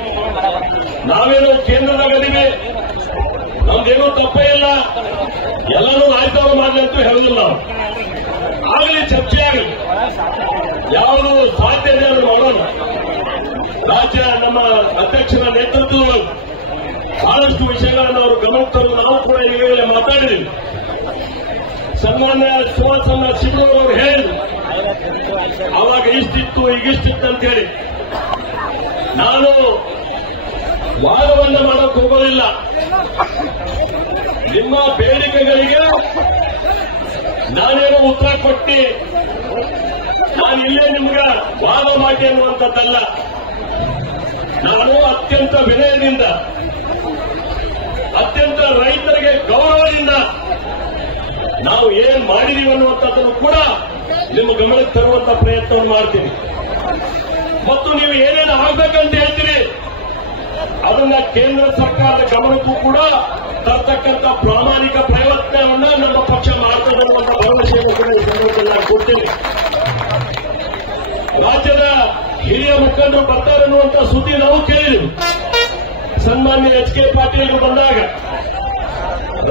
ನಾವೇನು ಕೇಂದ್ರದಾಗ ಅದೀವಿ, ನಮ್ದೇನೂ ತಪ್ಪೇ ಇಲ್ಲ, ಎಲ್ಲರೂ ರಾಜ್ಯದವರು ಮಾಡಲಿ ಅಂತೂ ಹೇಳುದಿಲ್ಲ. ನಾವು ಆಗಲಿ ಚರ್ಚೆ ಆಗಲಿ, ಯಾವುದು ಸಾಧ್ಯ ಇದೆ ಅದನ್ನು ಮಾಡೋಣ. ರಾಜ್ಯ ನಮ್ಮ ಅಧ್ಯಕ್ಷರ ನೇತೃತ್ವದಲ್ಲಿ ಬಹಳಷ್ಟು ವಿಷಯಗಳನ್ನು ಅವರು ಗಮನಕ್ಕೆ ತರುವ ನಾವು ಕೂಡ ಈಗಾಗಲೇ ಮಾತಾಡಿದ್ದೀವಿ. ಸನ್ಮಾನ್ಯ ಸುಭಾಷ್ ಸಿಂಗೂರ್ ಅವರು ಹೇಳಿದ್ರು, ಅವಾಗ ಇಷ್ಟಿತ್ತು ಈಗಿಷ್ಟಿತ್ತು ಅಂತೇಳಿ. ನಾನು ವಾದವನ್ನ ಮಾಡೋಕೆ ಹೋಗೋದಿಲ್ಲ. ನಿಮ್ಮ ಬೇಡಿಕೆಗಳಿಗೆ ನಾನೇನೋ ಉತ್ತರ ಕೊಟ್ಟು ನಾನು ಇಲ್ಲೇ ನಿಮ್ಗೆ ವಾದ ಮಾಡಿ ಅನ್ನುವಂಥದ್ದಲ್ಲ. ನಾನು ಅತ್ಯಂತ ವಿನಯದಿಂದ, ಅತ್ಯಂತ ರೈತರಿಗೆ ಗೌರವದಿಂದ ನಾವು ಏನ್ ಮಾಡಿದೀವಿ ಅನ್ನುವಂಥದ್ದನ್ನು ಕೂಡ ನಿಮ್ಮ ಗಮನಕ್ಕೆ ತರುವಂತ ಪ್ರಯತ್ನವನ್ನು ಮಾಡ್ತೀನಿ. ಮತ್ತು ನೀವು ಏನೇನು ಆಗ್ಬೇಕಂತ ಹೇಳ್ತೀರಿ ಅದನ್ನ ಕೇಂದ್ರ ಸರ್ಕಾರದ ಗಮನಕ್ಕೂ ಕೂಡ ತರ್ತಕ್ಕಂಥ ಪ್ರಾಮಾಣಿಕ ಪ್ರಯತ್ನವನ್ನ ಭರವಸೆಯನ್ನು ಕೂಡ ಈ ಸಂದರ್ಭದಲ್ಲಿ ನಾನು ಕೊಡ್ತೇನೆ. ರಾಜ್ಯದ ಹಿರಿಯ ಮುಖಂಡರು ಬರ್ತಾರೆ ಅನ್ನುವಂತ ಸುದ್ದಿ ನಾವು ಕೇಳಿದೆವು. ಸನ್ಮಾನ್ಯ ಎಚ್.ಕೆ. ಪಾಟೀಲ್ ಬಂದಾಗ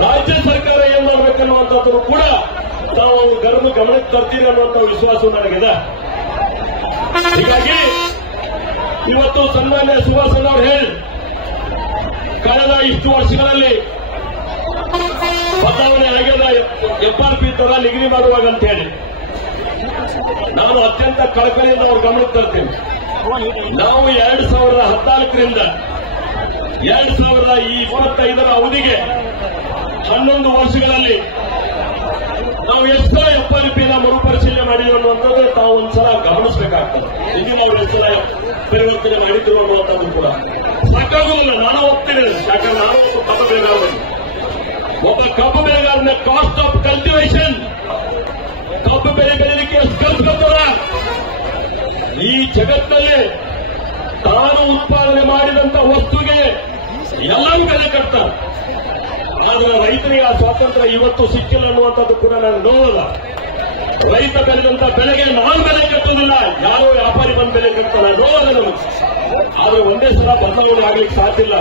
ರಾಜ್ಯ ಸರ್ಕಾರ ಏನ್ ಮಾಡಬೇಕನ್ನುವಂಥದ್ದು ಕೂಡ ನಾವು ಗಮನಕ್ಕೆ ತರ್ತೀರಿ ಅನ್ನುವಂಥ ವಿಶ್ವಾಸ ನನಗಿದೆ. ಹೀಗಾಗಿ ಇವತ್ತು ಸನ್ಮಾನ್ಯ ಸುಭಾಷ್ ಅವರು ಹೇಳಿ ಕಳೆದ ಇಷ್ಟು ವರ್ಷಗಳಲ್ಲಿ ಬದಲಾವಣೆ ಆಗ್ಯದ FRP ತರ ನಿಗದಿ ಮಾಡುವಾಗ ಅಂತ ಹೇಳಿ ನಾನು ಅತ್ಯಂತ ಕಳಕಳಿಯಿಂದ ಅವ್ರ ಗಮನಕ್ಕೆ ತರ್ತೀನಿ. ನಾವು 2014ರಿಂದ 2025ರ ಅವಧಿಗೆ 11 ವರ್ಷಗಳಲ್ಲಿ ನಾವು ಎಷ್ಟು FRPನ ಮರುಪರಿಶೀಲನೆ ಮಾಡಿದ್ರು ಅನ್ನುವಂಥದ್ದು ತಾವು ಒಂದ್ಸಲ ಗಮನಿಸಬೇಕಾಗ್ತದೆ. ಇಲ್ಲಿ ನಾವು ಎಷ್ಟು ಪರಿವರ್ತನೆ ಮಾಡಿದ್ರು ಅನ್ನುವಂಥದ್ದು ಕೂಡ ಸಾಕಾಗುವುದಿಲ್ಲ. ನಾನು ಒಪ್ತೇನೆ, ಯಾಕಂದ್ರೆ ನಾನು ಒಬ್ಬ ಕಬ್ಬು ಬೆಳೆಗಾರನು. ಒಬ್ಬ ಕಬ್ಬು ಬೆಳೆಗಾರನ ಕಾಸ್ಟ್ ಆಫ್ ಕಲ್ಟಿವೇಷನ್, ಕಬ್ಬು ಬೆಳೆಯಲಿಕ್ಕೆ ಎಷ್ಟು ಖರ್ಚು ಬರ್ತದ ಈ ಜಗತ್ತಿನಲ್ಲಿ ತಾನು ಉತ್ಪಾದನೆ ಮಾಡಿದಂತ ವಸ್ತುಗೆ ಎಲ್ಲರೂ ಬೆಲೆ ಕಟ್ತಾರೆ. ಆದ್ರೆ ರೈತರಿಗೆ ಆ ಸ್ವಾತಂತ್ರ್ಯ ಇವತ್ತು ಸಿಕ್ಕಿಲ್ಲ ಅನ್ನುವಂಥದ್ದು ಕೂಡ ನಾನು ನೋಡೋಲ್ಲ. ರೈತ ಬೆಳೆದಂತ ಬೆಳೆಗೆ ನಾನು ಬೆಲೆ ಕಟ್ಟೋದಿಲ್ಲ, ಯಾರೋ ವ್ಯಾಪಾರಿ ಬಂದು ಬೆಲೆ ಕಟ್ತಾನೆ ನೋಡೋಲ್ಲ ನಮಗೆ. ಆದ್ರೆ ಒಂದೇ ಸಲ ಬದಲಾವಣೆ ಆಗ್ಲಿಕ್ಕೆ ಸಾಧ್ಯ ಇಲ್ಲ.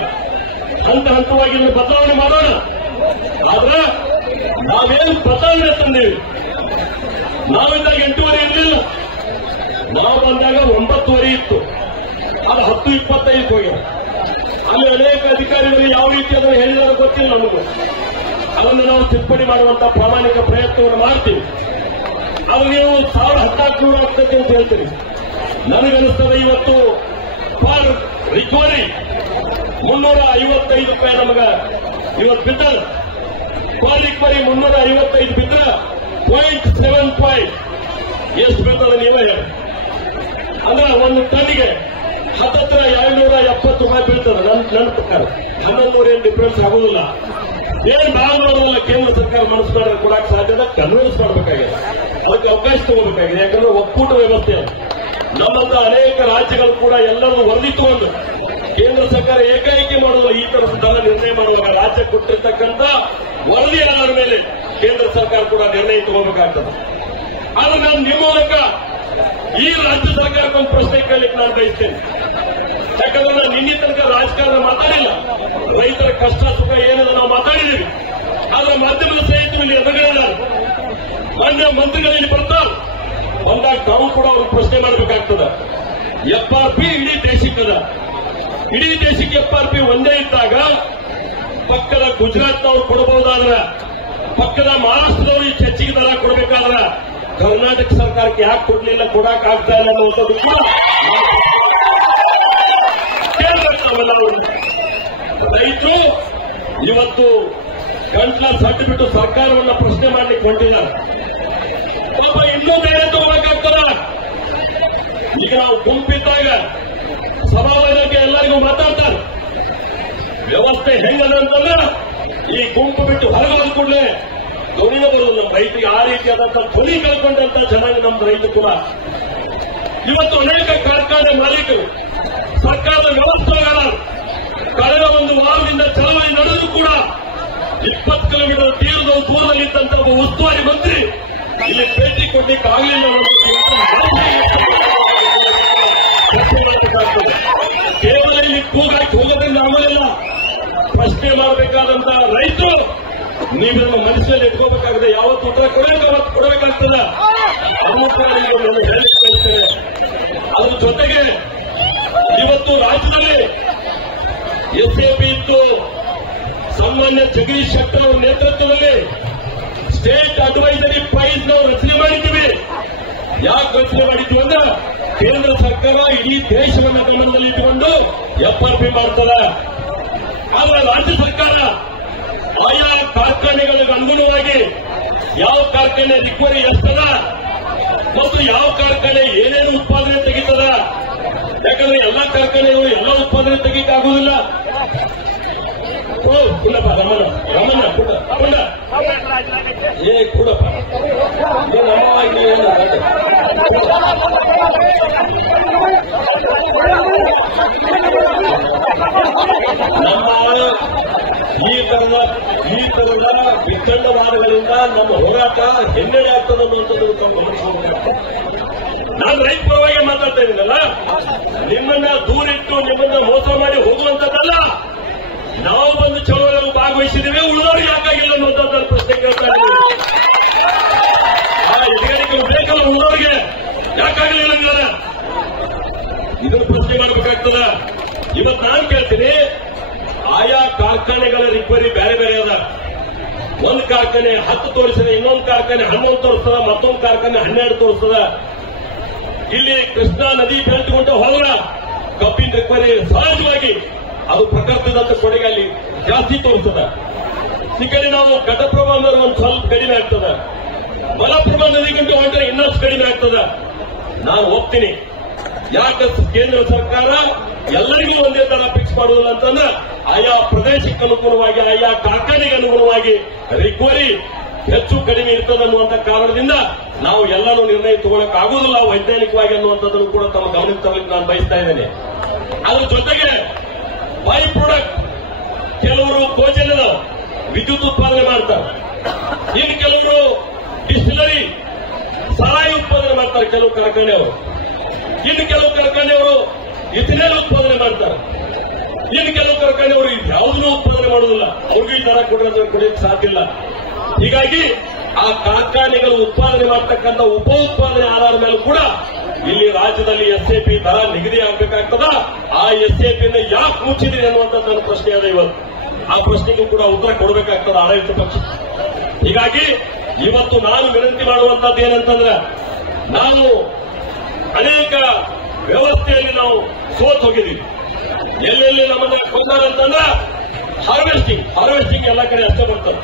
ಹಂತ ಹಂತವಾಗಿ ಬದಲಾವಣೆ ಮಾಡೋಣ. ಆದ್ರೆ ನಾವೇನು ಬದಲಾವಣೆ ತಂದೇವಿ. ನಾವಿದ್ದಾಗ 8:30 ಇರಲಿಲ್ಲ, ನಾವು ಬಂದಾಗ 9:30 ಇತ್ತು, ಅದು 10:25 ಹೋಗ್ಯಾವ. ಅಲ್ಲಿ ಅನೇಕ ಅಧಿಕಾರಿಗಳು ಯಾವ ರೀತಿ ಅದನ್ನು ಹೇಳಿದಾರೋ ಗೊತ್ತಿಲ್ಲ ನಮಗೂ. ಅದನ್ನು ನಾವು ತಿದ್ದುಪಡಿ ಮಾಡುವಂತ ಪ್ರಾಮಾಣಿಕ ಪ್ರಯತ್ನವನ್ನು ಮಾಡ್ತೀವಿ. ಅದು ನೀವು 1400 ಆಗ್ತದೆ ಅಂತ ಹೇಳ್ತೀರಿ. ನನಗನ್ನಿಸ್ತದೆ ಇವತ್ತು ಫಾರ್ ರಿಕವರಿ 355 ರೂಪಾಯಿ ನಮಗ ಇವತ್ತು ಬಿದ್ದರೆ, ಫಾರ್ ರಿಕವರಿ 355 ಬಿದ್ದರೆ 0.75 ಎಷ್ಟು ಬೀಳ್ತದೆ ನೀವೇ ಹೇಳಿ. ಅಂದ್ರೆ ಒಂದು ಟನ್ಗೆ ಹತ್ತತ್ರ 270 ರೂಪಾಯಿ ಬೀಳ್ತದೆ. ನನ್ನ ಪ್ರಕಾರ 1100 ಏನು ಡಿಫರೆನ್ಸ್ ಆಗುದಿಲ್ಲ. ಏನ್ ಭಾಳ ಮಾಡೋದಿಲ್ಲ. ಕೇಂದ್ರ ಸರ್ಕಾರ ಮನಸ್ಸು ಮಾಡಿದ್ರೆ ಕೊಡಕ್ಕೆ ಸಾಧ್ಯದ ಕನ್ವಿನ್ಸ್ ಮಾಡಬೇಕಾಗಿದೆ, ಅದಕ್ಕೆ ಅವಕಾಶ ತಗೋಬೇಕಾಗಿದೆ. ಯಾಕಂದ್ರೆ ಒಕ್ಕೂಟ ವ್ಯವಸ್ಥೆ ನಮ್ಮಂತ ಅನೇಕ ರಾಜ್ಯಗಳು ಕೂಡ ಎಲ್ಲರೂ ವರದಿ ತಗೊಂಡು ಕೇಂದ್ರ ಸರ್ಕಾರ ಏಕಾಏಕಿ ಮಾಡೋದಿಲ್ಲ. ಈ ತರದ ದರ ನಿರ್ಣಯ ಮಾಡುವಾಗ ರಾಜ್ಯ ಕೊಟ್ಟಿರ್ತಕ್ಕಂಥ ವರದಿ ಆಧಾರದ ಮೇಲೆ ಕೇಂದ್ರ ಸರ್ಕಾರ ಕೂಡ ನಿರ್ಣಯ ತಗೋಬೇಕಾಗ್ತದೆ. ಆದ್ರೆ ನಾನು ನಿಮ್ಮ ಮೂಲಕ ಈ ರಾಜ್ಯ ಸರ್ಕಾರಕ್ಕೆ ಒಂದು ಪ್ರಶ್ನೆ ಕೇಳಲಿಕ್ಕೆ ನಾನು ಬಯಸ್ತೇನೆ. ಯಾಕಂದ್ರೆ ನಾನು ನಿನ್ನೆ ತನಕ ರಾಜಕಾರಣ ಮಾತಾಡಿಲ್ಲ. ರೈತರ ಕಷ್ಟ ಸುಖ ಏನಿದೆ ನಾವು ಮಾತಾಡಿದ್ದೀವಿ. ಆದ್ರೆ ಮಾಧ್ಯಮದ ಸ್ನೇಹಿತರು ಇಲ್ಲಿ ಎದುರುಗಡೆ ಮಾನ್ಯ ಮಂತ್ರಿಗಳಲ್ಲಿ ಬರ್ತಾರೆ ಬಂದಾಗ ತಾವು ಕೂಡ ಅವ್ರಿಗೆ ಪ್ರಶ್ನೆ ಮಾಡಬೇಕಾಗ್ತದೆ. FRP ಇಡೀ ದೇಶಕ್ಕದ, ಇಡೀ ದೇಶಕ್ಕೆ FRP ಒಂದೇ ಇದ್ದಾಗ ಪಕ್ಕದ ಗುಜರಾತ್ನವ್ರು ಕೊಡಬಹುದಾದ್ರೆ, ಪಕ್ಕದ ಮಹಾರಾಷ್ಟ್ರದವ್ರು ಈ ಹೆಚ್ಚಿಗೆ ದರ ಕೊಡಬೇಕಾದ್ರೆ ಕರ್ನಾಟಕ ಸರ್ಕಾರಕ್ಕೆ ಯಾಕೆ ಕೊಡ್ಲಿಲ್ಲ, ಕೊಡಕ್ ಆಗ್ತಾ ಇಲ್ಲ ಅನ್ನುವಂಥದ್ದು ಕೂಡ ರೈತರು ಇವತ್ತು ಗಂಟ್ಲ ಸಟ್ಟು ಬಿಟ್ಟು ಸರ್ಕಾರವನ್ನ ಪ್ರಶ್ನೆ ಮಾಡ್ಲಿಕ್ಕೆ ಹೊಂಟಿದ್ದಾರೆ. ಪಾಪ ಇನ್ನೂ ಬೇರೆ ತಗೋಬೇಕಾಗ್ತದ. ಈಗ ನಾವು ಗುಂಪಿದ್ದಾಗ ಸಭಾವನಕ್ಕೆ ಎಲ್ಲರಿಗೂ ಮಾತಾಡ್ತಾರೆ. ವ್ಯವಸ್ಥೆ ಹೆಂಗದ ಅಂತಂದ್ರೆ ಈ ಗುಂಪು ಬಿಟ್ಟು ಹೊರಗೋದ ಕೂಡಲೇ ಧ್ವನಿನ ಬರುವುದು ನಮ್ಮ ರೈತರಿಗೆ. ಆ ರೀತಿಯಾದಂತಹ ಧ್ವನಿ ಕಳ್ಕೊಂಡಂತ ಜನಾಂಗ ನಮ್ಮ ರೈತರು ಕೂಡ. ಇವತ್ತು ಅನೇಕ ಕಾರ್ಖಾನೆ ಮಾಲೀಕರು, ಸರ್ಕಾರದ ವ್ಯವಸ್ಥೆಗಾರರು ಕಳೆದ ಒಂದು ವಾರದಿಂದ ಚಳವಳಿ ನಡೆದು ಕೂಡ 20 ಕಿಲೋಮೀಟರ್ ದೂರದಲ್ಲಿದ್ದಂತ ಒಬ್ಬ ಉಸ್ತುವಾರಿ ಮಂತ್ರಿ ಇಲ್ಲಿ ಭೇಟಿ ಕೊಡ್ಲಿಕ್ಕೆ ಆಗಲಿಲ್ಲ. ಕೇವಲ ಇಲ್ಲಿ ಕೂಗಾಕಿ ಹೋಗೋದ್ರಿಂದ ಆಗೋದಿಲ್ಲ. ಪ್ರಶ್ನೆ ಮಾಡಬೇಕಾದಂತ ರೈತರು ನೀವೆಲ್ಲ ಮನಸ್ಸಲ್ಲಿ ಇಟ್ಕೋಬೇಕಾಗಿದೆ. ಯಾವತ್ತು ಉತ್ತರ ಕೊಡಬೇಕು ಅವತ್ತು ಕೊಡಬೇಕಾಗ್ತದೆ. ಅದನ್ನು ಕೂಡ ನಿಮಗೆ ಹೇಳಿಸ್ತೇನೆ. ಅದ್ರ ಜೊತೆಗೆ ಇವತ್ತು ರಾಜ್ಯದಲ್ಲಿ SAP ಇತ್ತು. ಸನ್ಮಾನ್ಯ ಜಗದೀಶ್ ಶೆಟ್ಟರ್ ಅವರ ನೇತೃತ್ವದಲ್ಲಿ ಸ್ಟೇಟ್ ಅಡ್ವೈಸರಿ ಪ್ರೈಸ್ ನಾವು ರಚನೆ ಮಾಡಿದ್ದೀವಿ. ಯಾಕೆ ರಚನೆ ಮಾಡಿದ್ವಿ ಅಂದ್ರೆ ಕೇಂದ್ರ ಸರ್ಕಾರ ಇಡೀ ದೇಶವನ್ನು ಗಮನದಲ್ಲಿ ಇಟ್ಟುಕೊಂಡು FRP ಮಾಡ್ತಾರೆ. ಆದ್ರೆ ರಾಜ್ಯ ಸರ್ಕಾರ ಆಯಾ ಕಾರ್ಖಾನೆಗಳಿಗೆ ಅನುಗುಣವಾಗಿ ಯಾವ ಕಾರ್ಖಾನೆ ರಿಕವರಿ ಎಷ್ಟದ ಮತ್ತು ಯಾವ ಕಾರ್ಖಾನೆ ಏನೇನು ಉತ್ಪಾದನೆ ತೆಗಿತದ. ಯಾಕಂದ್ರೆ ಎಲ್ಲಾ ಕಾರ್ಖಾನೆಗಳು ಎಲ್ಲ ಉತ್ಪಾದನೆ ತೆಗಿಯಕ್ಕಾಗುವುದಿಲ್ಲ. ಕೂಡಪ್ಪ ರಮಣ ಕೂಡ ಏ ಕೂಡಪ್ಪ ಈ ತರದ ವಿಖಂಡವಾದಗಳಿಂದ ನಮ್ಮ ಹೋರಾಟ ಹಿನ್ನಡೆ ಆಗ್ತದೆ ಅನ್ನುವಂಥದ್ದು ಗಮನಿಸಬೇಕಾಗ್ತದೆ. ನಾನು ರೈತ ಪರವಾಗಿ ಮಾತಾಡ್ತಾ ಇದ್ದೀನಲ್ಲ, ನಿಮ್ಮನ್ನ ದೂರಿಟ್ಟು ನಿಮ್ಮನ್ನ ಮೋಸ ಮಾಡಿ ಹೋಗುವಂತದ್ದಲ್ಲ. ನಾವು ಬಂದು ಚಳವಳಿಯಲ್ಲಿ ಭಾಗವಹಿಸಿದ್ದೀವಿ, ಉಳಿದವರಿಗೆ ಯಾಕಾಗಿಲ್ಲ ಅನ್ನುವಂಥದ್ದು ಪ್ರಶ್ನೆ ಕೇಳ್ತಾ ಇದ್ದೀವಿ. ಆ ಎದುರಿಕೆ ಬೇಕಲ್ಲ, ಉಳಿದವರಿಗೆ ಯಾಕಾಗಲಿಲ್ಲ ಅಂದ್ರೆ ಇದರ ಪ್ರಶ್ನೆ ಮಾಡಬೇಕಾಗ್ತದ. ಇವತ್ತು ನಾನು ಕೇಳ್ತೀನಿ, ಆಯಾ ಕಾರ್ಖಾನೆಗಳ ರಿಕವರಿ ಬೇರೆ ಬೇರೆ ಅದ. ಒಂದು ಕಾರ್ಖಾನೆ 10 ತೋರಿಸಿದೆ, ಇನ್ನೊಂದು ಕಾರ್ಖಾನೆ 11 ತೋರಿಸ್ತದ, ಮತ್ತೊಂದು ಕಾರ್ಖಾನೆ 12 ತೋರಿಸ್ತದ. ಇಲ್ಲಿ ಕೃಷ್ಣಾ ನದಿ ಬೆಳೆದುಕೊಂಡ ಹೋದ್ರ ಕಬ್ಬಿನ ರಿಕವರಿ ಸಹಜವಾಗಿ ಅದು ಪ್ರಕೃತಿದಂತ ಕೊಡುಗೆ ಅಲ್ಲಿ ಜಾಸ್ತಿ ತೋರಿಸ್ತದ. ಈ ಕಡೆ ನಾವು ಘಟಪ್ರಭಾ ಅಂದ್ರೆ ಒಂದು ಸ್ವಲ್ಪ ಕಡಿಮೆ ಆಗ್ತದ, ಮಲಪ್ರಭಾ ನದಿಗಿಂತ ಹೊಂಟ್ರೆ ಇನ್ನಷ್ಟು ಕಡಿಮೆ ಆಗ್ತದ. ನಾನು ಹೋಗ್ತೀನಿ, ಯಾಕೆ ಕೇಂದ್ರ ಸರ್ಕಾರ ಎಲ್ಲರಿಗೂ ಒಂದೇ ತರ ಫಿಕ್ಸ್ ಮಾಡುವುದಿಲ್ಲ ಅಂತಂದ್ರೆ ಆಯಾ ಪ್ರದೇಶಕ್ಕೆ ಅನುಗುಣವಾಗಿ ಆಯಾ ಕಾರ್ಖಾನೆಗೆ ಅನುಗುಣವಾಗಿ ರಿಕವರಿ ಹೆಚ್ಚು ಕಡಿಮೆ ಇರ್ತದೆ ಅನ್ನುವಂಥ ಕಾರಣದಿಂದ ನಾವು ಎಲ್ಲರೂ ನಿರ್ಣಯ ತಗೊಳ್ಳಕ್ ಆಗುವುದಿಲ್ಲ ವೈಜ್ಞಾನಿಕವಾಗಿ ಅನ್ನುವಂಥದ್ದನ್ನು ಕೂಡ ತಮ್ಮ ಗಮನಕ್ಕೆ ತರಲಿಕ್ಕೆ ನಾನು ಬಯಸ್ತಾ ಇದ್ದೇನೆ. ಅದ್ರ ಜೊತೆಗೆ ಬೈ ಪ್ರಾಡಕ್ಟ್ ಕೆಲವರು ಕೋಚನದ ವಿದ್ಯುತ್ ಉತ್ಪಾದನೆ ಮಾಡ್ತಾರೆ, ಇನ್ನು ಕೆಲವರು ಡಿಸ್ಟಿಲರಿ ಸಾರಾಯಿ ಉತ್ಪಾದನೆ ಮಾಡ್ತಾರೆ ಕೆಲವು ಕಾರ್ಖಾನೆಯವರು, ಇನ್ನು ಕೆಲವು ಕಾರ್ಖಾನೆಯವರು ಇಥಿನೇಲ್ ಉತ್ಪಾದನೆ ಮಾಡ್ತಾರೆ, ಇನ್ನು ಕೆಲವು ಕಾರ್ಖಾನೆಯವರು ಯಾವುದನ್ನೂ ಉತ್ಪಾದನೆ ಮಾಡುವುದಿಲ್ಲ. ಅವ್ರಿಗೂ ಈ ದರ ಕೊಡಲಿಕ್ಕೆ ಸಾಧ್ಯ ಇಲ್ಲ. ಹೀಗಾಗಿ ಆ ಕಾರ್ಖಾನೆಗಳು ಉತ್ಪಾದನೆ ಮಾಡತಕ್ಕಂಥ ಉಪ ಉತ್ಪಾದನೆ ಆಧಾರದ ಮೇಲೂ ಕೂಡ ಇಲ್ಲಿ ರಾಜ್ಯದಲ್ಲಿ ಎಸ್ಎಪಿ ದರ ನಿಗದಿ ಆಗಬೇಕಾಗ್ತದ. ಆ ಎಸ್ಎಪಿಯನ್ನು ಯಾಕೆ ಮುಚ್ಚಿದೆ ಅನ್ನುವಂಥದ್ದು ನನ್ನ ಪ್ರಶ್ನೆ ಅದ. ಇವತ್ತು ಆ ಪ್ರಶ್ನೆಗೂ ಕೂಡ ಉತ್ತರ ಕೊಡಬೇಕಾಗ್ತದೆ ಆಡಳಿತ ಪಕ್ಷ. ಹೀಗಾಗಿ ಇವತ್ತು ನಾನು ವಿನಂತಿ ಮಾಡುವಂತದ್ದು ಏನಂತಂದ್ರೆ, ನಾವು ಅನೇಕ ವ್ಯವಸ್ಥೆಯಲ್ಲಿ ನಾವು ಸೋತ್ ಹೋಗಿದ್ದೀವಿ. ಎಲ್ಲೆಲ್ಲಿ ನಮ್ಮನ್ನ ಕೊಂದಾರಂತಂದ್ರೆ ಹಾರ್ವೆಸ್ಟಿಂಗ್ ಎಲ್ಲ ಕಡೆ ಅಷ್ಟೇ ಬರ್ತದೆ.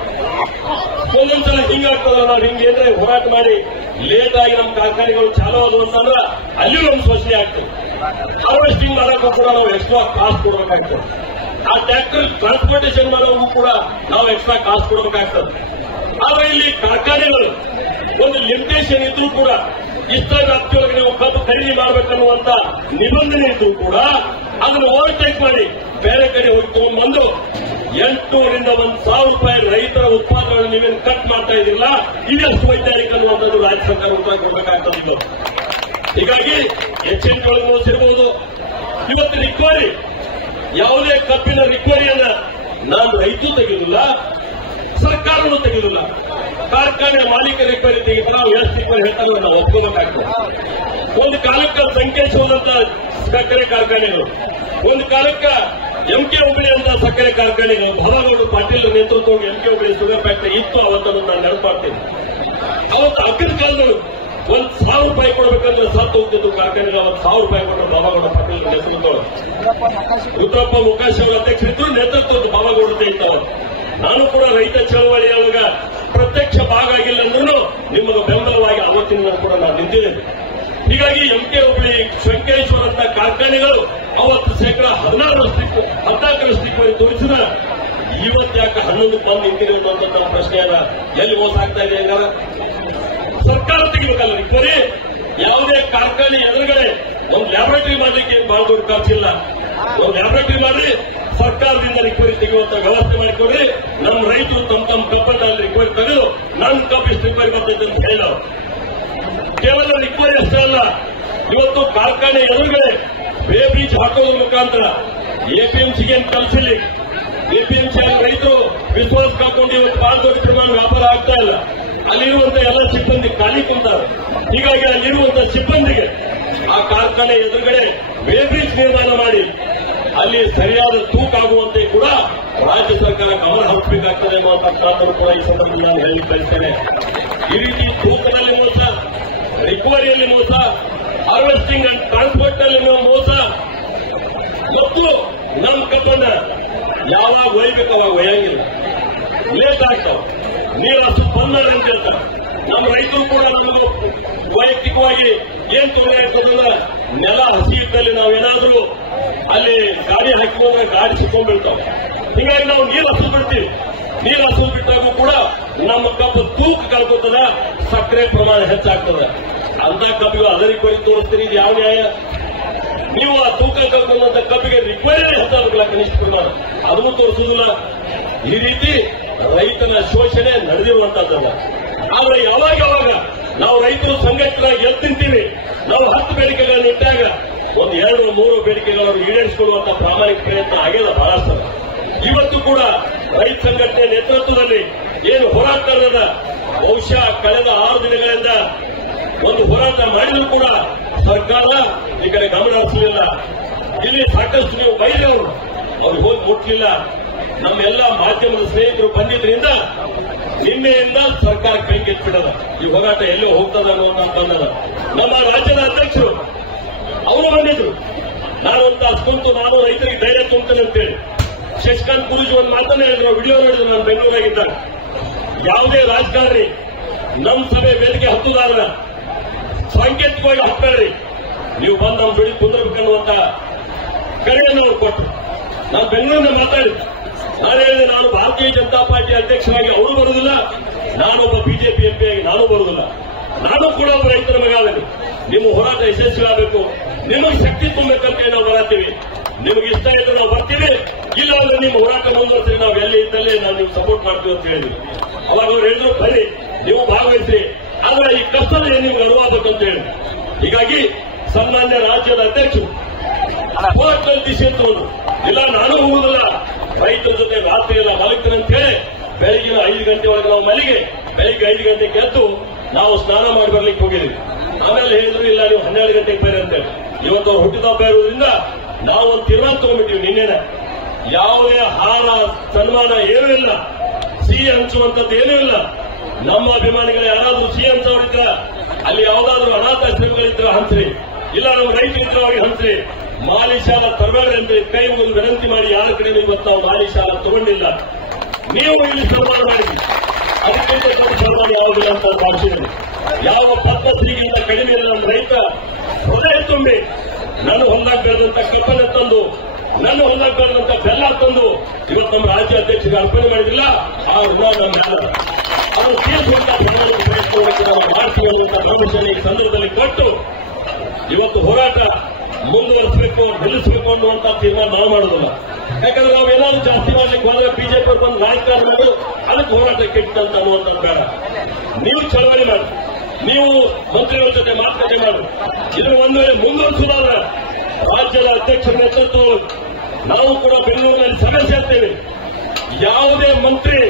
ಒಂದೊಂದ್ಸಲ ಹಿಂಗಾಗ್ತದೆ, ನಾವು ಹಿಂಗೇಂದ್ರೆ ಹೋರಾಟ ಮಾಡಿ ಲೇಟ್ ಆಗಿ ನಮ್ಮ ಕಾರ್ಖಾನೆಗಳು ಚಾಲು ಆದವು ಅಂತಂದ್ರೆ ಅಲ್ಲಿಯೂ ನಮ್ಮ ಶೋಷಣೆ ಆಗ್ತದೆ. ಹಾರ್ವೆಸ್ಟಿಂಗ್ ಮಾಡೋಕ್ಕೂ ಕೂಡ ನಾವು ಎಕ್ಸ್ಟ್ರಾ ಕಾಸ್ಟ್ ಕೊಡಬೇಕಾಗ್ತದೆ. ಆ ಟ್ರ್ಯಾಕ್ಟರ್ ಟ್ರಾನ್ಸ್ಪೋರ್ಟೇಷನ್ ಮಾಡೋಕ್ಕೂ ಕೂಡ ನಾವು ಎಕ್ಸ್ಟ್ರಾ ಕಾಸ್ಟ್ ಕೊಡಬೇಕಾಗ್ತದೆ. ಆದ್ರೆ ಇಲ್ಲಿ ಕಾರ್ಖಾನೆಗಳು ಒಂದು ಲಿಮಿಟೇಷನ್ ಇದ್ರೂ ಕೂಡ ಇಷ್ಟ ವ್ಯಾಪ್ತಿಯೊಳಗೆ ನೀವು ಕಬ್ಬು ಖರೀದಿ ಮಾಡಬೇಕನ್ನುವಂತ ನಿಬಂಧನೆ ಇದ್ರೂ ಕೂಡ ಅದನ್ನು ಓವರ್ಟೇಕ್ ಮಾಡಿ ಬೇರೆ ಕಡೆ ಹೋಗಿ ತಗೊಂಡ್ಬಂದು 800ರಿಂದ 1,000 ರೂಪಾಯಿ ರೈತರ ಉತ್ಪಾದನೆಗಳನ್ನು ನೀವೇನು ಕಟ್ ಮಾಡ್ತಾ ಇದ್ದಿಲ್ಲ, ಇದೆಷ್ಟು ವೈಜ್ಞಾನಿಕ ಅನ್ನುವಂಥದ್ದು ರಾಜ್ಯ ಸರ್ಕಾರ ಉತ್ತರ ಕೊಡಬೇಕಾಗ್ತದೆ. ಹೀಗಾಗಿ ಎಚ್ಚರಿಕೆಗಳನ್ನು ಮೋಸಿರಬಹುದು. ಇವತ್ತು ರಿಕವರಿ, ಯಾವುದೇ ಕಬ್ಬಿನ ರಿಕವರಿಯನ್ನ ನಾನು ರೈತೂ ತೆಗೆಯುವುದಿಲ್ಲ, ಸರ್ಕಾರನೂ ತೆಗೆಯುವುದಿಲ್ಲ. ಕಾರ್ಖಾನೆ ಮಾಲೀಕ ರಿಕವರಿ ತೆಗೆದ್ರೆ ನಾವು ಎಷ್ಟು ರಿಕವರಿ ಹೇಳ್ತಾರೆ ನಾವು ಒಪ್ಕೋಬೇಕಾಗ್ತದೆ. ಒಂದು ಕಾಲಕ್ಕೆ ಸಂಕೇಶ್ವರಂತ ಸಕ್ಕರೆ ಕಾರ್ಖಾನೆಗಳು, ಒಂದು ಕಾಲಕ್ಕೆ ಎಂಕೆ ಹುಬ್ಬಳ್ಳಿ ಅಂತ ಸಕ್ಕರೆ ಕಾರ್ಖಾನೆಗಳು, ಭವಾಗೌಡ ಪಾಟೀಲ್ ನೇತೃತ್ವದಲ್ಲಿ ಎಂಕೆ ಹುಬ್ಬಳ್ಳಿ ಶುಗರ್ ಫ್ಯಾಕ್ಟರಿ ಇತ್ತು. ಅವತ್ತನ್ನು ನಾನು ನೆನಪು ಮಾಡ್ತೀನಿ. ಅವತ್ತು ಅಗ್ರ ಕಾಲದಲ್ಲಿ 1,000 ರೂಪಾಯಿ ಕೊಡಬೇಕಂದ್ರೆ ಸತ್ತು ಹೋಗ್ತಿದ್ದು ಕಾರ್ಖಾನೆಗೆ. 1,000 ರೂಪಾಯಿ ಕೊಟ್ಟರು ಬಾಬಾಗೌಡ ಪಾಟೀಲ್ ನೇತೃತ್ವಗಳು. ರುದ್ರಪ್ಪ ಮುಖಾಶಿ ಅವರ ಅಧ್ಯಕ್ಷರಿದ್ರು, ನೇತೃತ್ವದ ಬಾಬಾಗೌಡತೆ ಇತ್ತು. ನಾನು ಕೂಡ ರೈತ ಚಳವಳಿಯೊಳಗ ಪ್ರತ್ಯಕ್ಷ ಭಾಗ ಆಗಿಲ್ಲ ಅಂದ್ರೂ ನಿಮಗೆ ಬೆಂಬಲವಾಗಿ ಆವತ್ತಿನ ಕೂಡ ನಾನು ನಿಂತಿದ್ದೇನೆ. ಹೀಗಾಗಿ ಎಂಕೆ ಹುಬ್ಬಳ್ಳಿ ಶಂಕರೇಶ್ವರ ಅಂತ ಕಾರ್ಖಾನೆಗಳು ಅವತ್ತು 14% ತೋರಿಸಿದ, ಇವತ್ತು ಯಾಕೆ 11 ಬಂದು ನಿಂತಿದೆ ಅನ್ನುವಂಥ ಪ್ರಶ್ನೆ ಅದ. ಎಲ್ಲಿ ಮೋಸ ಆಗ್ತಾ ಇದೆ ಹಂಗಾರ? ಸರ್ಕಾರ ತೆಗಿಬೇಕಲ್ಲ ರಿಕವರಿ. ಯಾವುದೇ ಕಾರ್ಖಾನೆ ಎದುರುಗಡೆ ಒಂದು ಲ್ಯಾಬೊರೇಟರಿ ಮಾಡಲಿಕ್ಕೆ ಬಹಳ ದೊಡ್ಡ ಖರ್ಚಿಲ್ಲ. ಒಂದು ಲ್ಯಾಬೊರೇಟರಿ ಮಾಡಿ ಸರ್ಕಾರದಿಂದ ರಿಕವರಿ ತೆಗೆಯುವಂತ ವ್ಯವಸ್ಥೆ ಮಾಡಿಕೊಡ್ರಿ. ನಮ್ಮ ರೈತರು ತಮ್ಮ ಕಬ್ಬಲ್ಲಿ ರಿಕವರಿ ತೆಗೆದು ನನ್ನ ಕಬ್ಬು ಎಷ್ಟು ರಿಕವರಿ ಬರ್ತೈತೆ ಅಂತ ಹೇಳಿದ್ರು. ಕೇವಲ ರಿಕವರಿ ಅಷ್ಟೇ ಅಲ್ಲ, ಇವತ್ತು ಕಾರ್ಖಾನೆ ಎದುರುಗಡೆ ಬೇ ಬೀಜ ಹಾಕೋದ್ರ ಮುಖಾಂತರ ಎಪಿಎಂಸಿಗೆ ಕಲಿಸಲಿ. ಎಪಿಎಂಸಿ ರೈತರು ವಿಶ್ವಾಸ ಕಾಕೊಂಡು ಇವತ್ತು ಬಹಳ ದೊಡ್ಡ ಪ್ರಮಾಣ ವ್ಯಾಪಾರ ಆಗ್ತಾ ಇಲ್ಲ. ಅಲ್ಲಿರುವಂತ ಎಲ್ಲ ಸಿಬ್ಬಂದಿ ಖಾಲಿ ಕುಂತಾರೆ. ಹೀಗಾಗಿ ಅಲ್ಲಿರುವಂತಹ ಸಿಬ್ಬಂದಿಗೆ ಆ ಕಾರ್ಖಾನೆ ಎದುರುಗಡೆ ಬೇ ಬ್ರಿಡ್ಜ್ ನಿರ್ಮಾಣ ಮಾಡಿ ಅಲ್ಲಿ ಸರಿಯಾದ ತೂಕ ಆಗುವಂತೆ ಕೂಡ ರಾಜ್ಯ ಸರ್ಕಾರ ಗಮನ ಹರಿಸಬೇಕಾಗ್ತದೆ ಅನ್ನುವಂಥ ಮಾತನ್ನು ಕೂಡ ಈ ಸಂದರ್ಭದಲ್ಲಿ ನಾನು ಹೇಳಿ ಬಯಸ್ತೇನೆ. ಈ ರೀತಿ ತೂಕದಲ್ಲಿ ಮೋಸ, ರಿಕವರಿಯಲ್ಲಿ ಮೋಸ, ಹಾರ್ವೆಸ್ಟಿಂಗ್ ಅಂಡ್ ಟ್ರಾನ್ಸ್ಪೋರ್ಟ್ ನಲ್ಲಿ ಮೋಸ, ಮತ್ತು ನಮ್ಮ ಕಬ್ಬನ್ನ ಯಾವಾಗ ಒಯ್ಬೇಕು ಅವಾಗ ಒಯ್ಯಂಗಿಲ್ಲ, ಲೇಟ್ ಆಗ್ತಾವ, ನೀರು ಅಷ್ಟು ಬಂದ ಅಂತ ಹೇಳ್ತಾರೆ. ನಮ್ಮ ರೈತರು ಕೂಡ ನಮಗೂ ವೈಯಕ್ತಿಕವಾಗಿ ಏನ್ ತೊಂದರೆ ಆಗ್ತದಲ್ಲ, ನೆಲ ಹಸಿ ಇದ್ದಲ್ಲಿ ನಾವೇನಾದ್ರೂ ಅಲ್ಲಿ ಗಾಡಿ ಹಾಕಿಕೊಂಡ್ರೆ ಗಾಡಿ ಸಿಕ್ಕೊಂಡ್ಬಿಡ್ತಾವೆ. ಹೀಗಾಗಿ ನಾವು ನೀರು ಹಸು ಬಿಡ್ತೀವಿ. ನೀರು ಹಸು ಬಿಟ್ಟಾಗೂ ಕೂಡ ನಮ್ಮ ಕಬ್ಬು ತೂಕ ಕಳ್ಕೊತದ, ಸಕ್ಕರೆ ಪ್ರಮಾಣ ಹೆಚ್ಚಾಗ್ತದೆ. ಅಂತ ಕಬ್ಬಿಗೆ ಅದರ ರಿಕ್ವೈರಿ ತೋರಿಸ್ತೀರಿ, ಇದು ಯಾವ ನ್ಯಾಯ? ನೀವು ಆ ತೂಕ ಕಲ್ಕೊಂಡಂತ ಕಬ್ಬಿಗೆ ರಿಕ್ವೈರಿ 10,000 ಕನಿಷ್ಠ ಪ್ರಮಾಣ ಅದನ್ನು ತೋರಿಸುವುದಿಲ್ಲ. ಈ ರೀತಿ ರೈತನ ಶೋಷಣೆ ನಡೆದಿರುವಂತದ್ದಲ್ಲ. ಆದ್ರೆ ಯಾವಾಗ ನಾವು ರೈತರು ಸಂಘಟನೆಯಾಗಿ ಎದ್ದು ನಿಂತೀವಿ, ನಾವು 10 ಬೇಡಿಕೆಗಳನ್ನು ಇಟ್ಟಾಗ ಒಂದು 2-3 ಬೇಡಿಕೆಗಳನ್ನು ಈಡೇರಿಸಿಕೊಳ್ಳುವಂತ ಪ್ರಾಮಾಣಿಕ ಪ್ರಯತ್ನ ಆಗ್ಯದ ಬಹಳಷ್ಟು. ಇವತ್ತು ಕೂಡ ರೈತ ಸಂಘಟನೆ ನೇತೃತ್ವದಲ್ಲಿ ಏನು ಹೋರಾಟ ನಡೆದ, ಬಹುಶಃ ಕಳೆದ 6 ದಿನಗಳಿಂದ ಒಂದು ಹೋರಾಟ ಮಾಡಿದ್ರು ಕೂಡ ಸರ್ಕಾರ ಈ ಕಡೆ ಗಮನ ಹರಿಸಲಿಲ್ಲ. ಇಲ್ಲಿ ಸಾಕಷ್ಟು ನೀವು ಬೈದವರು ಅವ್ರಿಗೆ ಹೋಗಿ ಮುಟ್ಲಿಲ್ಲ. ನಮ್ಮೆಲ್ಲ ಮಾಧ್ಯಮದ ಸ್ನೇಹಿತರು ಬಂದಿದ್ರಿಂದ ನಿನ್ನೆಯಿಂದ ಸರ್ಕಾರ ಕೈಗೆತ್ತಿಬಿಡದ, ಈ ಹೋರಾಟ ಎಲ್ಲೋ ಹೋಗ್ತದ ಅನ್ನುವಂತಂದ. ನಮ್ಮ ರಾಜ್ಯದ ಅಧ್ಯಕ್ಷರು ಅವರು ಬಂದಿದ್ರು, ನಾನು ಒಂದು ಕುಂತು ನಾನು ರೈತರಿಗೆ ಧೈರ್ಯ ತುಂಬ್ತೇನೆ ಅಂತೇಳಿ. ಶಶಿಕಾಂತ್ ಗುರೂಜಿ ಒಂದು ಮಾತನ್ನ ಹೇಳಿದ್ರು, ವಿಡಿಯೋ ನೋಡಿದ್ರು, ನಾನು ಬೆಂಗಳೂರಾಗಿದ್ದಾಗ. ಯಾವುದೇ ರಾಜಕಾರಣಿ ನಮ್ಮ ಸಭೆ ವೇದಿಕೆ ಹತ್ತುದಾರ ಸಾಂಕೇತಿಕವಾಗಿ ಹತ್ತಬೇಡ್ರಿ, ನೀವು ಬಂದು ನಮ್ಮ ಜೋಡಿ ಕುಂದಿರ್ಬೇಕನ್ನುವಂತ ಕರೆಯನ್ನು ಅವರು ಕೊಟ್ಟರು. ನಾನು ಬೆಂಗಳೂರಿನ ಮಾತಾಡಿದ್ದೆ, ನಾನು ಹೇಳಿದೆ ನಾನು ಭಾರತೀಯ ಜನತಾ ಪಾರ್ಟಿ ಅಧ್ಯಕ್ಷರಾಗಿ ಅವರು ಬರುವುದಿಲ್ಲ, ನಾನೊಬ್ಬ ಬಿಜೆಪಿ ಎಂಪಿಯಾಗಿ ನಾನು ಬರುವುದಿಲ್ಲ. ನಾನು ಕೂಡ ಒಬ್ಬ ರೈತರ ಮಗ ಆಗಲಿ, ನಿಮ್ಮ ಹೋರಾಟ ಯಶಸ್ವಿ ಆಗಬೇಕು, ನಿಮಗೆ ಶಕ್ತಿ ತುಂಬಬೇಕಂತ ನಾವು ಬರತ್ತೀವಿ. ನಿಮಗೆ ಇಷ್ಟ ಇದ್ರೆ ನಾವು ಬರ್ತೀವಿ, ಇಲ್ಲ ಅಂದ್ರೆ ನಿಮ್ಮ ಹೋರಾಟ ಮುಂದುವರಿಸಿ ನಾವು ಎಲ್ಲಿ ಇದ್ದಲ್ಲೇ ನಾವು ನಿಮ್ಗೆ ಸಪೋರ್ಟ್ ಮಾಡ್ತೀವಿ ಅಂತ ಹೇಳಿದ್ವಿ. ಅವಾಗ ಅವ್ರು ಹೇಳಿದ್ರು, ಬನ್ನಿ ನೀವು ಭಾಗವಹಿಸಿ, ಆದ್ರೆ ಈ ಕಷ್ಟದಲ್ಲಿ ನಿಮ್ಗೆ ಅನುವಾದಕ್ಕಂತ ಹೇಳಿ. ಹೀಗಾಗಿ ಸನ್ಮಾನ್ಯ ರಾಜ್ಯದ ಅಧ್ಯಕ್ಷರು ಹೋರಾಟದಲ್ಲಿ ದಿಶೆ ತಗೊಂಡು, ಇಲ್ಲ ನಾನು ಹೋಗುದಿಲ್ಲ, ರೈತರ ಜೊತೆ ರಾತ್ರಿ ಎಲ್ಲ ಮಲಗ್ತೀನಿ ಅಂತ ಹೇಳಿ ಬೆಳಗಿನ 5 ಗಂಟೆ ಒಳಗೆ ನಾವು ಮನೆಗೆ ಬೆಳಿಗ್ಗೆ 5 ಗಂಟೆಗೆ ಎದ್ದು ನಾವು ಸ್ನಾನ ಮಾಡಿ ಬರ್ಲಿಕ್ಕೆ ಹೋಗಿದ್ವಿ. ಆಮೇಲೆ ಹೇಳಿದ್ರು, ಇಲ್ಲ ನೀವು 12 ಗಂಟೆಗೆ ಬೇರೆ ಅಂತೇಳಿ. ಇವತ್ತು ಅವ್ರು ಹುಟ್ಟಿದ ಹಬ್ಬ ಇರುವುದರಿಂದ ನಾವು ಒಂದು ತೀರ್ಮಾನ ತಗೊಂಡ್ಬಿಟ್ಟಿವಿ ನಿನ್ನೆನೆ. ಯಾವುದೇ ಹಾರ ಸನ್ಮಾನ ಏನೂ ಇಲ್ಲ, ಸಿಹಿ ಹಂಚುವಂತದ್ದು ಏನೂ ಇಲ್ಲ. ನಮ್ಮ ಅಭಿಮಾನಿಗಳು ಯಾರಾದ್ರೂ ಸಿಹಿ ಹಂಚೋರಿದ್ರ, ಅಲ್ಲಿ ಯಾವುದಾದ್ರೂ ಅನಾಥಾಶ್ರಮಗಳಿದ್ರ ಹಂಚ್ರಿ, ಇಲ್ಲ ನಮ್ಮ ರೈತರಿದ್ರ ಅವ್ರಿಗೆ ಹಂಚ್ರಿ. ಮಾಲಿಶಾಲ ತರಬೇಡ ಅಂತ ಕೈ ಮುಗಿದು ವಿನಂತಿ ಮಾಡಿ ಯಾರ ಕಡೆ ಇವತ್ತು ನಾವು ಮಾಲಿಶಾಲ ತಗೊಂಡಿಲ್ಲ. ನೀವು ಇಲ್ಲಿ ಸನ್ಮಾನ ಮಾಡಿದ್ರಿ, ಅದಕ್ಕಿಂತ ದೊಡ್ಡ ಸನ್ಮಾನ ಯಾವುದಿಲ್ಲ ಅಂತ ಭಾಷೆಯಲ್ಲಿ. ಯಾವ ಪದ್ಮಶ್ರೀಗಿಂತ ಕಡಿಮೆ ಇಲ್ಲ. ನಮ್ಮ ರೈತ ಹೃದಯ ತುಂಬಿ ನನ್ನ ಹೊಂದಾಗಿ ಬೆಳೆದಂತ ಕಪ್ಪನ ತಂದು, ನನ್ನ ಹೊಂದಾಗಿ ಬೆಳೆದಂತ ಬೆಲ್ಲ ತಂದು ಇವತ್ತು ನಮ್ಮ ರಾಜ್ಯ ಅಧ್ಯಕ್ಷರಿಗೆ ಅರ್ಪಣೆ ಮಾಡಿದಿಲ್ಲ. ಆ ಋಣ ನಮ್ಮೆಲ್ಲ ಅವರು ತೀರಿಸುವಂತ ಪ್ರಯತ್ನವನ್ನು ನಾವು ಮಾಡ್ತೀವಿ ಅನ್ನುವಂಥ ಭರವಸೆಯನ್ನು ಈ ಸಂದರ್ಭದಲ್ಲಿ ಕೊಟ್ಟು ಇವತ್ತು ಹೋರಾಟ ಮುಂದುವರಿಸಬೇಕು, ನಿಲ್ಲಿಸಬೇಕು ಅನ್ನುವಂಥ ತೀರ್ಮಾನ ನಾವು ಮಾಡೋದಿಲ್ಲ. ಯಾಕಂದ್ರೆ ನಾವು ಏನಾದ್ರು ಜಾಸ್ತಿ ಮಾಡ್ಲಿಕ್ಕೆ ಹೋದ್ರೆ ಬಿಜೆಪಿ ಬಂದು ರಾಜಕಾರಣ ಮಾಡಿ ಅದಕ್ಕೆ ಹೋರಾಟ ಕೆಟ್ಟಂತ ಅನ್ನುವಂಥದ್ದು ಬೇಡ. ನೀವು ಚಳವಳಿ ಮಾಡಿ, ನೀವು ಮಂತ್ರಿಗಳ ಜೊತೆ ಮಾತುಕತೆ ಮಾಡಿ, ಇದನ್ನು ಒಂದು ವೇಳೆ ಮುಂದುವರಿಸುವುದಾದ್ರೆ ರಾಜ್ಯದ ಅಧ್ಯಕ್ಷರ ನೇತೃತ್ವ ನಾವು ಕೂಡ ಬೆಂಗಳೂರಿನಲ್ಲಿ ಸಭೆ ಸೇರ್ತೇವೆ. ಯಾವುದೇ ಮಂತ್ರಿ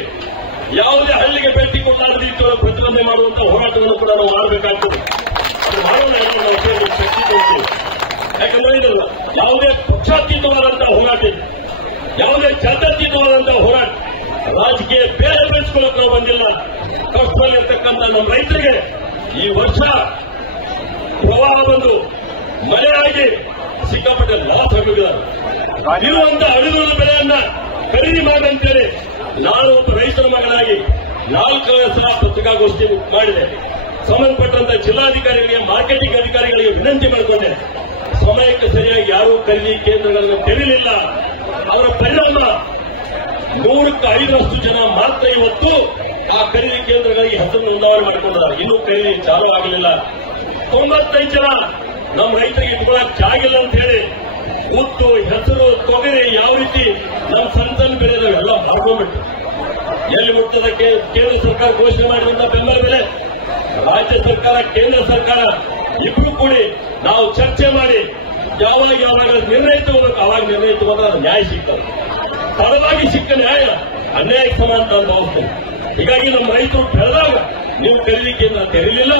ಯಾವುದೇ ಹಳ್ಳಿಗೆ ಭೇಟಿ ಕೊಡಲಾರದೆ ಇತ್ತು ಪ್ರತಿಭಟನೆ ಮಾಡುವಂತ ಹೋರಾಟವನ್ನು ಕೂಡ ನಾವು ಮಾಡಬೇಕಾಗ್ತದೆ. ಅದು ಮಾಡೋಣ, ನಾವು ಶಕ್ತಿ ಕೊಡ್ತೀವಿ. ಯಾಕಂದ್ರೆ ಇದಲ್ಲ ಯಾವುದೇ ಪಕ್ಷಾತೀತವಾದಂತಹ ಹೋರಾಟ, ಯಾವುದೇ ಜಾತ್ಯತೀತವಾದಂತಹ ಹೋರಾಟ, ರಾಜಕೀಯ ಬೇರೆ ಬೆಳೆಸ್ಕೊಳ್ಳೋಕೆ ನಾವು ಬಂದಿಲ್ಲ. ಕಷ್ಟದಲ್ಲಿರ್ತಕ್ಕಂಥ ನಮ್ಮ ರೈತರಿಗೆ ಈ ವರ್ಷ ಪ್ರವಾಹ ಬಂದು ಮಳೆಯಾಗಿ ಸಿಕ್ಕಾಪಟ್ಟೆ ಲಾಸ್ ಆಗಿದ್ದಾರೆ. ಇರುವಂತಹ ಅಳಿದುಳಿದ ಬೆಳೆಯನ್ನ ಖರೀದಿ ಮಾಡಂತೇಳಿ ನಾನು ಒಬ್ಬ ರೈತರ ಮಗನಾಗಿ 4 ಸಲ ಪತ್ರಿಕಾಗೋಷ್ಠಿ ಮಾಡಿದೆ. ಸಂಬಂಧಪಟ್ಟಂತ ಜಿಲ್ಲಾಧಿಕಾರಿಗಳಿಗೆ, ಮಾರ್ಕೆಟಿಂಗ್ ಅಧಿಕಾರಿಗಳಿಗೆ ವಿನಂತಿ ಮಾಡಿಕೊಂಡೆ. ಸಮಯಕ್ಕೆ ಸರಿಯಾಗಿ ಯಾರೂ ಖರೀದಿ ಕೇಂದ್ರಗಳನ್ನು ತೆರೆಯಲಿಲ್ಲ. ಅವರ ಪರಿಣಾಮ 100ಕ್ಕೆ 5ರಷ್ಟು ಜನ ಮಾತ್ರ ಇವತ್ತು ಆ ಖರೀದಿ ಕೇಂದ್ರಗಳಿಗೆ ಹೆಸರು ನೋಂದಣಿ ಮಾಡಿಕೊಂಡಿದ್ದಾರೆ. ಇನ್ನೂ ಖರೀದಿ ಚಾಲೂ ಆಗಲಿಲ್ಲ. 95 ಜನ ನಮ್ಮ ರೈತರಿಗೆ ಇಟ್ಕೊಳ್ಳಕ್ ಜಾಗಿಲ್ಲ ಅಂತ ಹೇಳಿ ಉದ್ದು, ಹೆಸರು, ತೊಗರಿ ಯಾವ ರೀತಿ ನಮ್ಮ ಸಣ್ಣ ಸಣ್ಣ ಬೆಳೆ ಎಲ್ಲ ಮಾಡ್ಕೊಂಡ್ಬಿಟ್ಟು ಎಲ್ಲಿ ಮುಟ್ಟದಕ್ಕೆ ಕೇಂದ್ರ ಸರ್ಕಾರ ಘೋಷಣೆ ಮಾಡಿದಂತ ಬೆಂಬಲ ಬೆಲೆ, ರಾಜ್ಯ ಸರ್ಕಾರ ಕೇಂದ್ರ ಸರ್ಕಾರ ಇಬ್ರು ಕೂಡಿ ನಾವು ಚರ್ಚೆ ಮಾಡಿ ಯಾವಾಗ ನಿರ್ಣಯ ತಗೋಬೇಕು ಅವಾಗ ನಿರ್ಣಯ ತಗೊಂಡ್ರೆ ಅದು ನ್ಯಾಯ ಸಿಗ್ತದೆ. ತಡವಾಗಿ ಸಿಕ್ಕ ನ್ಯಾಯ ಅನ್ಯಾಯಕ್ಕೆ ಸಮ ಅಂತ ಭಾವಿಸ್ತೇನೆ. ಹೀಗಾಗಿ ನಮ್ಮ ರೈತರು ಬೆಳೆದಾಗ ನೀವು ಖರೀದಿ ಕೇಂದ್ರ ತೆರೀಲಿಲ್ಲ,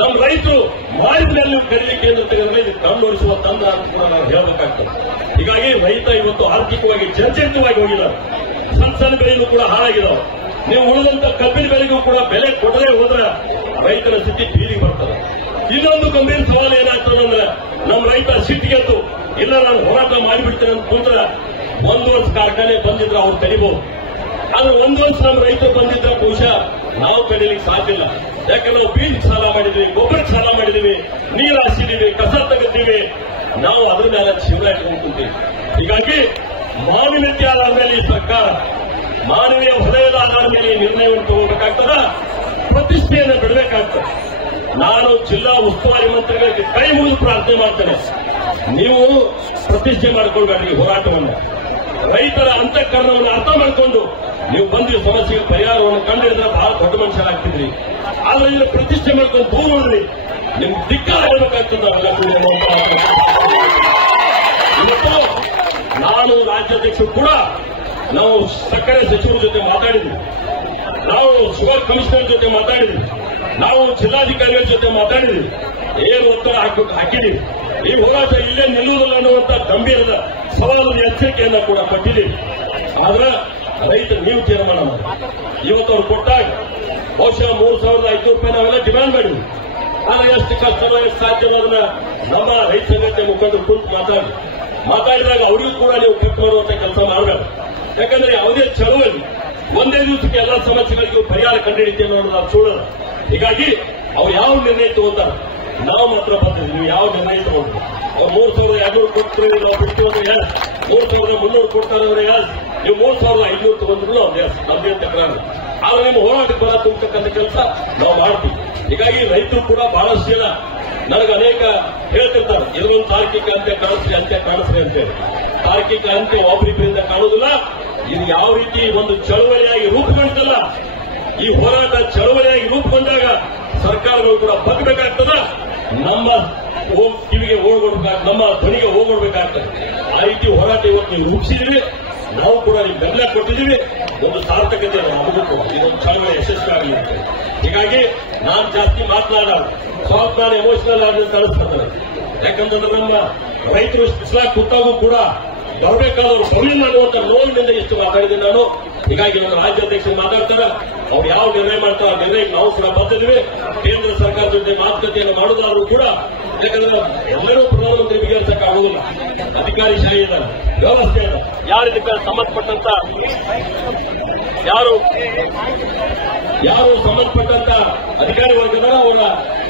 ನಮ್ಮ ರೈತರು ಮಾಡಿದ ಮೇಲೆ ನೀವು ಖರೀದಿ ಕೇಂದ್ರ ತೆಗೆದ್ರೆ ಇದು ಕಣ್ಣೋಡಿಸುವ ತಂದ ಅಂತ ಕೂಡ ನಾವು ಹೇಳಬೇಕಾಗ್ತದೆ. ಹೀಗಾಗಿ ರೈತ ಇವತ್ತು ಆರ್ಥಿಕವಾಗಿ ಜರ್ಜರಿತವಾಗಿ ಹೋಗಿದ್ದಾರೆ. ಸಣ್ಣ ಬೆಳೆಯೂ ಕೂಡ ಹಾಳಾಗಿದ್ದಾವೆ. ನೀವು ಉಳಿದಂತ ಕಬ್ಬಿನ ಬೆಳೆಗೂ ಕೂಡ ಬೆಲೆ ಕೊಡದೆ ಹೋದ್ರೆ ರೈತರ ಸ್ಥಿತಿ ಬೀದಿಗೆ ಬರ್ತದೆ. ಇನ್ನೊಂದು ಗಂಭೀರ ಸವಾಲು ಏನಾಗ್ತದೆ ಅಂದ್ರೆ ನಮ್ಮ ರೈತ ಸಿಟ್ಟಿಗೆದ್ದು ಇಲ್ಲ ನಾನು ಹೋರಾಟ ಮಾಡಿಬಿಡ್ತೇನೆ ಅಂತ ಕೂತ್ರೆ 1 ವರ್ಷ ಕಾರ್ಖಾನೆ ಬಂದಿದ್ರೆ ಅವ್ರು ಕಡಿಬಹುದು. ಆದ್ರೆ 1 ವರ್ಷ ನಮ್ಮ ರೈತರು ಬಂದಿದ್ರೆ ಬಹುಶಃ ನಾವು ಕಡಿಲಿಕ್ಕೆ ಸಾಧ್ಯ ಇಲ್ಲ. ಯಾಕಂದ್ರೆ ನಾವು ಬೀಜಕ್ಕೆ ಸಾಲ ಮಾಡಿದ್ವಿ, ಗೊಬ್ಬರಕ್ಕೆ ಸಾಲ ಮಾಡಿದೀವಿ, ನೀರು ಹಾಸಿದೀವಿ, ಕಸ ತೆಗೆದಿವಿ, ನಾವು ಅದ್ರ ಮೇಲೆ ಜೀವನ ಇಟ್ಕೊಂಡ್ತೀವಿ. ಹೀಗಾಗಿ ಮಾನವೀಯತೆ ಆಧಾರ ಮೇಲೆ ಈ ಸರ್ಕಾರ ಮಾನವೀಯ ಹೃದಯದ ಆಧಾರ ಮೇಲೆ ನಿರ್ಣಯವನ್ನು ತಗೋಬೇಕಾಗ್ತದ, ಪ್ರತಿಷ್ಠೆಯನ್ನು ಬಿಡಬೇಕಾಗ್ತದೆ. ನಾನು ಜಿಲ್ಲಾ ಉಸ್ತುವಾರಿ ಮಂತ್ರಿಗಳಿಗೆ ಕೈ ಮುಗಿದು ಪ್ರಾರ್ಥನೆ ಮಾಡ್ತೇನೆ. ನೀವು ಪ್ರತಿಷ್ಠೆ ಮಾಡಿಕೊಳ್ಬೇಡ್ರಿ ಈ ಹೋರಾಟವನ್ನು. ರೈತರ ಅಂತಃಕರಣವನ್ನು ಅರ್ಥ ಮಾಡಿಕೊಂಡು ನೀವು ಬಂದು ಸಮಸ್ಯೆಗೆ ಪರಿಹಾರವನ್ನು ಕಂಡಿಡಿದ್ರೆ ಬಹಳ ದೊಡ್ಡ ಮನುಷ್ಯರಾಗ್ತಿದ್ರಿ. ಆದ್ರೆ ಇದನ್ನು ಪ್ರತಿಷ್ಠೆ ಮಾಡ್ಕೊಂಡು ದೂರ ನೋಡ್ರಿ, ನಿಮ್ಗೆ ಧಿಕ್ಕಾರ ಇರಬೇಕಾಗ್ತದೆ. ಇವತ್ತು ನಾನು ರಾಜ್ಯಾಧ್ಯಕ್ಷರು ಕೂಡ ನಾವು ಸಕ್ಕರೆ ಸಚಿವರ ಜೊತೆ ಮಾತಾಡಿದ್ವಿ, ನಾವು ಶುಗರ್ ಕಮಿಷನರ್ ಜೊತೆ ಮಾತಾಡಿದ್ವಿ, ನಾವು ಜಿಲ್ಲಾಧಿಕಾರಿಗಳ ಜೊತೆ ಮಾತಾಡಿದ್ವಿ. ಏನು ಒತ್ತಡ ಹಾಕಿದ್ದೀವಿ. ಈ ಹೋರಾಟ ಇಲ್ಲೇ ನಿಲ್ಲುವುದಿಲ್ಲ ಅನ್ನುವಂತ ಗಂಭೀರದ ಸವಾಲನ್ನು ಎಚ್ಚರಿಕೆಯನ್ನ ಕೂಡ ಕೊಟ್ಟಿದ್ದೀವಿ. ಆದ್ರೆ ರೈತರು ನೀವು ತೀರ್ಮಾನ ಮಾಡಿ. ಇವತ್ತು ಅವ್ರು ಕೊಟ್ಟಾಗ ಬಹುಶಃ 3,500 ರೂಪಾಯಿ ನಾವೆಲ್ಲ ಡಿಮ್ಯಾಂಡ್ ಮಾಡಿದ್ವಿ. ಆದ್ರೆ ಎಷ್ಟು ಕಷ್ಟನೋ ಎಷ್ಟು ಸಾಧ್ಯವಾದ ನಮ್ಮ ರೈತ ಸಂಘಟನೆ ಮುಖಂಡರು ಕುರಿತು ಮಾತಾಡಿದಾಗ ಅವರಿಗೂ ಕೂಡ ನೀವು ಕಟ್ ಮಾಡುವಂತ ಕೆಲಸ ಮಾಡಬೇಕು. ಯಾಕಂದ್ರೆ ಯಾವುದೇ ಚಳವಳಿ ಒಂದೇ ದಿವಸಕ್ಕೆ ಎಲ್ಲ ಸಮಸ್ಯೆಗಳಿಗೂ ಪರಿಹಾರ ಕಂಡುಹಿಡಿತೇವೆ ಅನ್ನೋದು ನಾವು ಸುಳ್ಳಲ್ಲ. ಹೀಗಾಗಿ ಅವ್ರು ಯಾವ ನಿರ್ಣಯ ತಗೋತಾರೆ, ನಾವು ಮಾತ್ರ ಬರ್ತೀವಿ. ನೀವು ಯಾವ ನಿರ್ಣಯ ತಗೊಂಡ್ರು 3,200 ಕೊಡ್ತೀವಿ, ನಾವು ಬಿಡ್ತೀವಿ ಅಂದ್ರೆ ಯಾರು 3,300 ಕೊಡ್ತಾರೆ ಅಂದ್ರೆ ಯಾರು, ನೀವು 3,500 ತಗೊಂಡ್ರು ನಮ್ದೇ ತಕರಾರು. ಆದ್ರೆ ನಿಮ್ಮ ಹೋರಾಟಕ್ಕೆ ಬರ ತುಂಬತಕ್ಕಂಥ ಕೆಲಸ ನಾವು ಮಾಡ್ತೀವಿ. ಹೀಗಾಗಿ ರೈತರು ಕೂಡ ಬಹಳಷ್ಟು ಜನ ನನಗೆ ಅನೇಕ ಹೇಳ್ತಿರ್ತಾರೆ, ಇದೊಂದು ತಾರ್ಕಿಕ ಅಂತ್ಯ ಕಾಣಿಸ್ರಿ ಅಂತೇಳಿ. ತಾರ್ಕಿಕ ಅಂತ್ಯ ಒಬ್ಬರಿಬ್ಬರಿಂದ ಕಾಣುವುದಿಲ್ಲ. ಇದು ಯಾವ ರೀತಿ ಒಂದು ಚಳವಳಿಯಾಗಿ ರೂಪುಗೊಂಡಲ್ಲ, ಈ ಹೋರಾಟ ಚಳವಳಿಯಾಗಿ ರೂಪುಗೊಂಡಾಗ ಸರ್ಕಾರಗಳು ಕೂಡ ಬಗ್ಬೇಕಾಗ್ತದ, ನಮ್ಮ ಕಿವಿಗೆ ಓಡ್ಕೊಡ್ಬೇಕಾಗ್ತದೆ, ನಮ್ಮ ಧ್ವನಿಗೆ ಹೋಗ್ಕೊಡ್ಬೇಕಾಗ್ತದೆ. ಆ ರೀತಿ ಹೋರಾಟ ಇವತ್ತು ನೀವು ರೂಪಿಸಿದ್ವಿ, ನಾವು ಕೂಡ ನೀವು ಬೆಂಬಲ ಕೊಟ್ಟಿದ್ದೀವಿ. ಒಂದು ಸಾರ್ಥಕತೆ ನಮಗೂ ಕೂಡ ಇದೊಂದು ಚಳವಳಿ ಯಶಸ್ವಿಯಾಗಲಿ. ಹೀಗಾಗಿ ನಾನು ಜಾಸ್ತಿ ಮಾತನಾಡೋಣ, ಸ್ವಲ್ಪ ನಾನು ಎಮೋಷನಲ್ ಆಗಿ ಕಾಣಿಸ್ಕೊಳ್ತೇನೆ. ಯಾಕಂತಂದ್ರೆ ನಮ್ಮ ರೈತರು ಬಿಸಿಲಾಗಿ ಕೂತಾಗೂ ಕೂಡ ಬರಬೇಕಾದವರು ಬರಲಿಲ್ಲ ಅನ್ನುವಂಥ ನೋವಿನಿಂದ ಎಷ್ಟು ಮಾತಾಡಿದ್ದೀನಿ ನಾನು. ಹೀಗಾಗಿ ನಮ್ಮ ರಾಜ್ಯಾಧ್ಯಕ್ಷರು ಮಾತಾಡ್ತಾರೆ, ಅವ್ರು ಯಾವ ನಿರ್ಣಯ ಮಾಡ್ತಾರೆ ಆ ನಿರ್ಣಯಕ್ಕೆ ನಾವು ಕೂಡ ಬದ್ಧರಿವೆ. ಕೇಂದ್ರ ಸರ್ಕಾರದ ಜೊತೆ ಮಾತುಕತೆಯನ್ನು ಮಾಡೋದಾದ್ರೂ ಕೂಡ, ಯಾಕಂದ್ರೆ ಎಲ್ಲರೂ ಪ್ರಧಾನಮಂತ್ರಿ ಬಿಗರಿಸಕ್ಕೆ ಆಗುವುದಿಲ್ಲ. ಅಧಿಕಾರಿ ಶಾಹಿ ಇದ್ದಾರೆ, ವ್ಯವಸ್ಥೆ ಇದೆ. ಯಾರು ಇದಕ್ಕೆ ಸಂಬಂಧಪಟ್ಟಂತ ಯಾರು ಸಂಬಂಧಪಟ್ಟಂತ ಅಧಿಕಾರಿ ವರ್ಗದ ಅವರ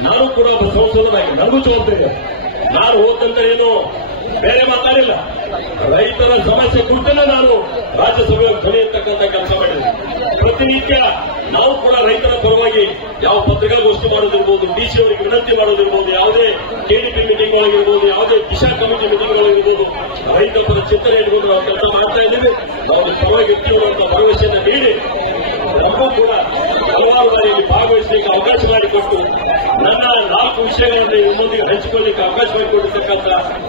ನಾನು ಕೂಡ ಒಬ್ಬ ಸಂಸದನಾಗಿ ನನಗೂ ಜವಾಬ್ದಾರಿ. ನಾನು ಹೋದಂತ ಏನು ಬೇರೆ ಮಾತಾಡಿಲ್ಲ, ರೈತರ ಸಮಸ್ಯೆ ಕುರಿತೇ ನಾನು ರಾಜ್ಯಸಭೆ ಧ್ವನಿ ಇರ್ತಕ್ಕಂಥ ಕೆಲಸ ಮಾಡಿದೆ. ಪ್ರತಿನಿತ್ಯ ನಾವು ಕೂಡ ರೈತರ ಪರವಾಗಿ ಯಾವ ಪತ್ರಿಕಾಗೋಷ್ಠಿ ಮಾಡೋದಿರ್ಬೋದು, ಡಿಸಿ ಅವರಿಗೆ ವಿನಂತಿ ಮಾಡೋದಿರ್ಬೋದು, ಯಾವುದೇ ಕೆಡಿಪಿ ಮೀಟಿಂಗ್ ಒಳಗಿರ್ಬೋದು, ಯಾವುದೇ ದಿಶಾ ಕಮಿಟಿ ಮೀಟಿಂಗ್ ಒಳಗಿರ್ಬೋದು, ರೈತರ ಪರ ಚಿಂತನೆ ಇಟ್ಕೊಂಡು ನಾವು ಕೆಲಸ ಮಾಡ್ತಾ ಇದ್ದೀವಿ. ನಾವು ಪರವಾಗಿ ಇರ್ತೀವಿ ಅಂತ ಭರವಸೆಯನ್ನು ನೀಡಿ ನಮಗೂ ಕೂಡ ಹಲವಾರು ಬಾರಿ ಭಾಗವಹಿಸಲಿಕ್ಕೆ ಅವಕಾಶ ಮಾಡಿಕೊಟ್ಟು ನನ್ನ 4 ವಿಷಯಗಳನ್ನು ನಿಮ್ಮೊಂದಿಗೆ ಹಂಚಿಕೊಳ್ಳಲಿಕ್ಕೆ ಅವಕಾಶ ಮಾಡಿಕೊಟ್ಟಿರ್ತಕ್ಕಂಥ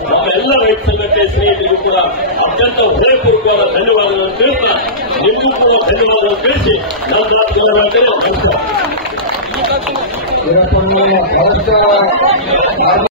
ನಮ್ಮ ಎಲ್ಲ ರೈತ ಸಂಘಟನೆ ಸ್ನೇಹಿತರಿಗೂ ಕೂಡ ಅತ್ಯಂತ ಹೃದಯಪೂರ್ವಕವಾದ ಧನ್ಯವಾದಗಳನ್ನು ತಿಳಿಸ್ತಾ, ನಿಮಗೂ ಕೂಡ ಧನ್ಯವಾದಗಳನ್ನು ತಿಳಿಸಿ ನನ್ನ ನಮಸ್ಕಾರ.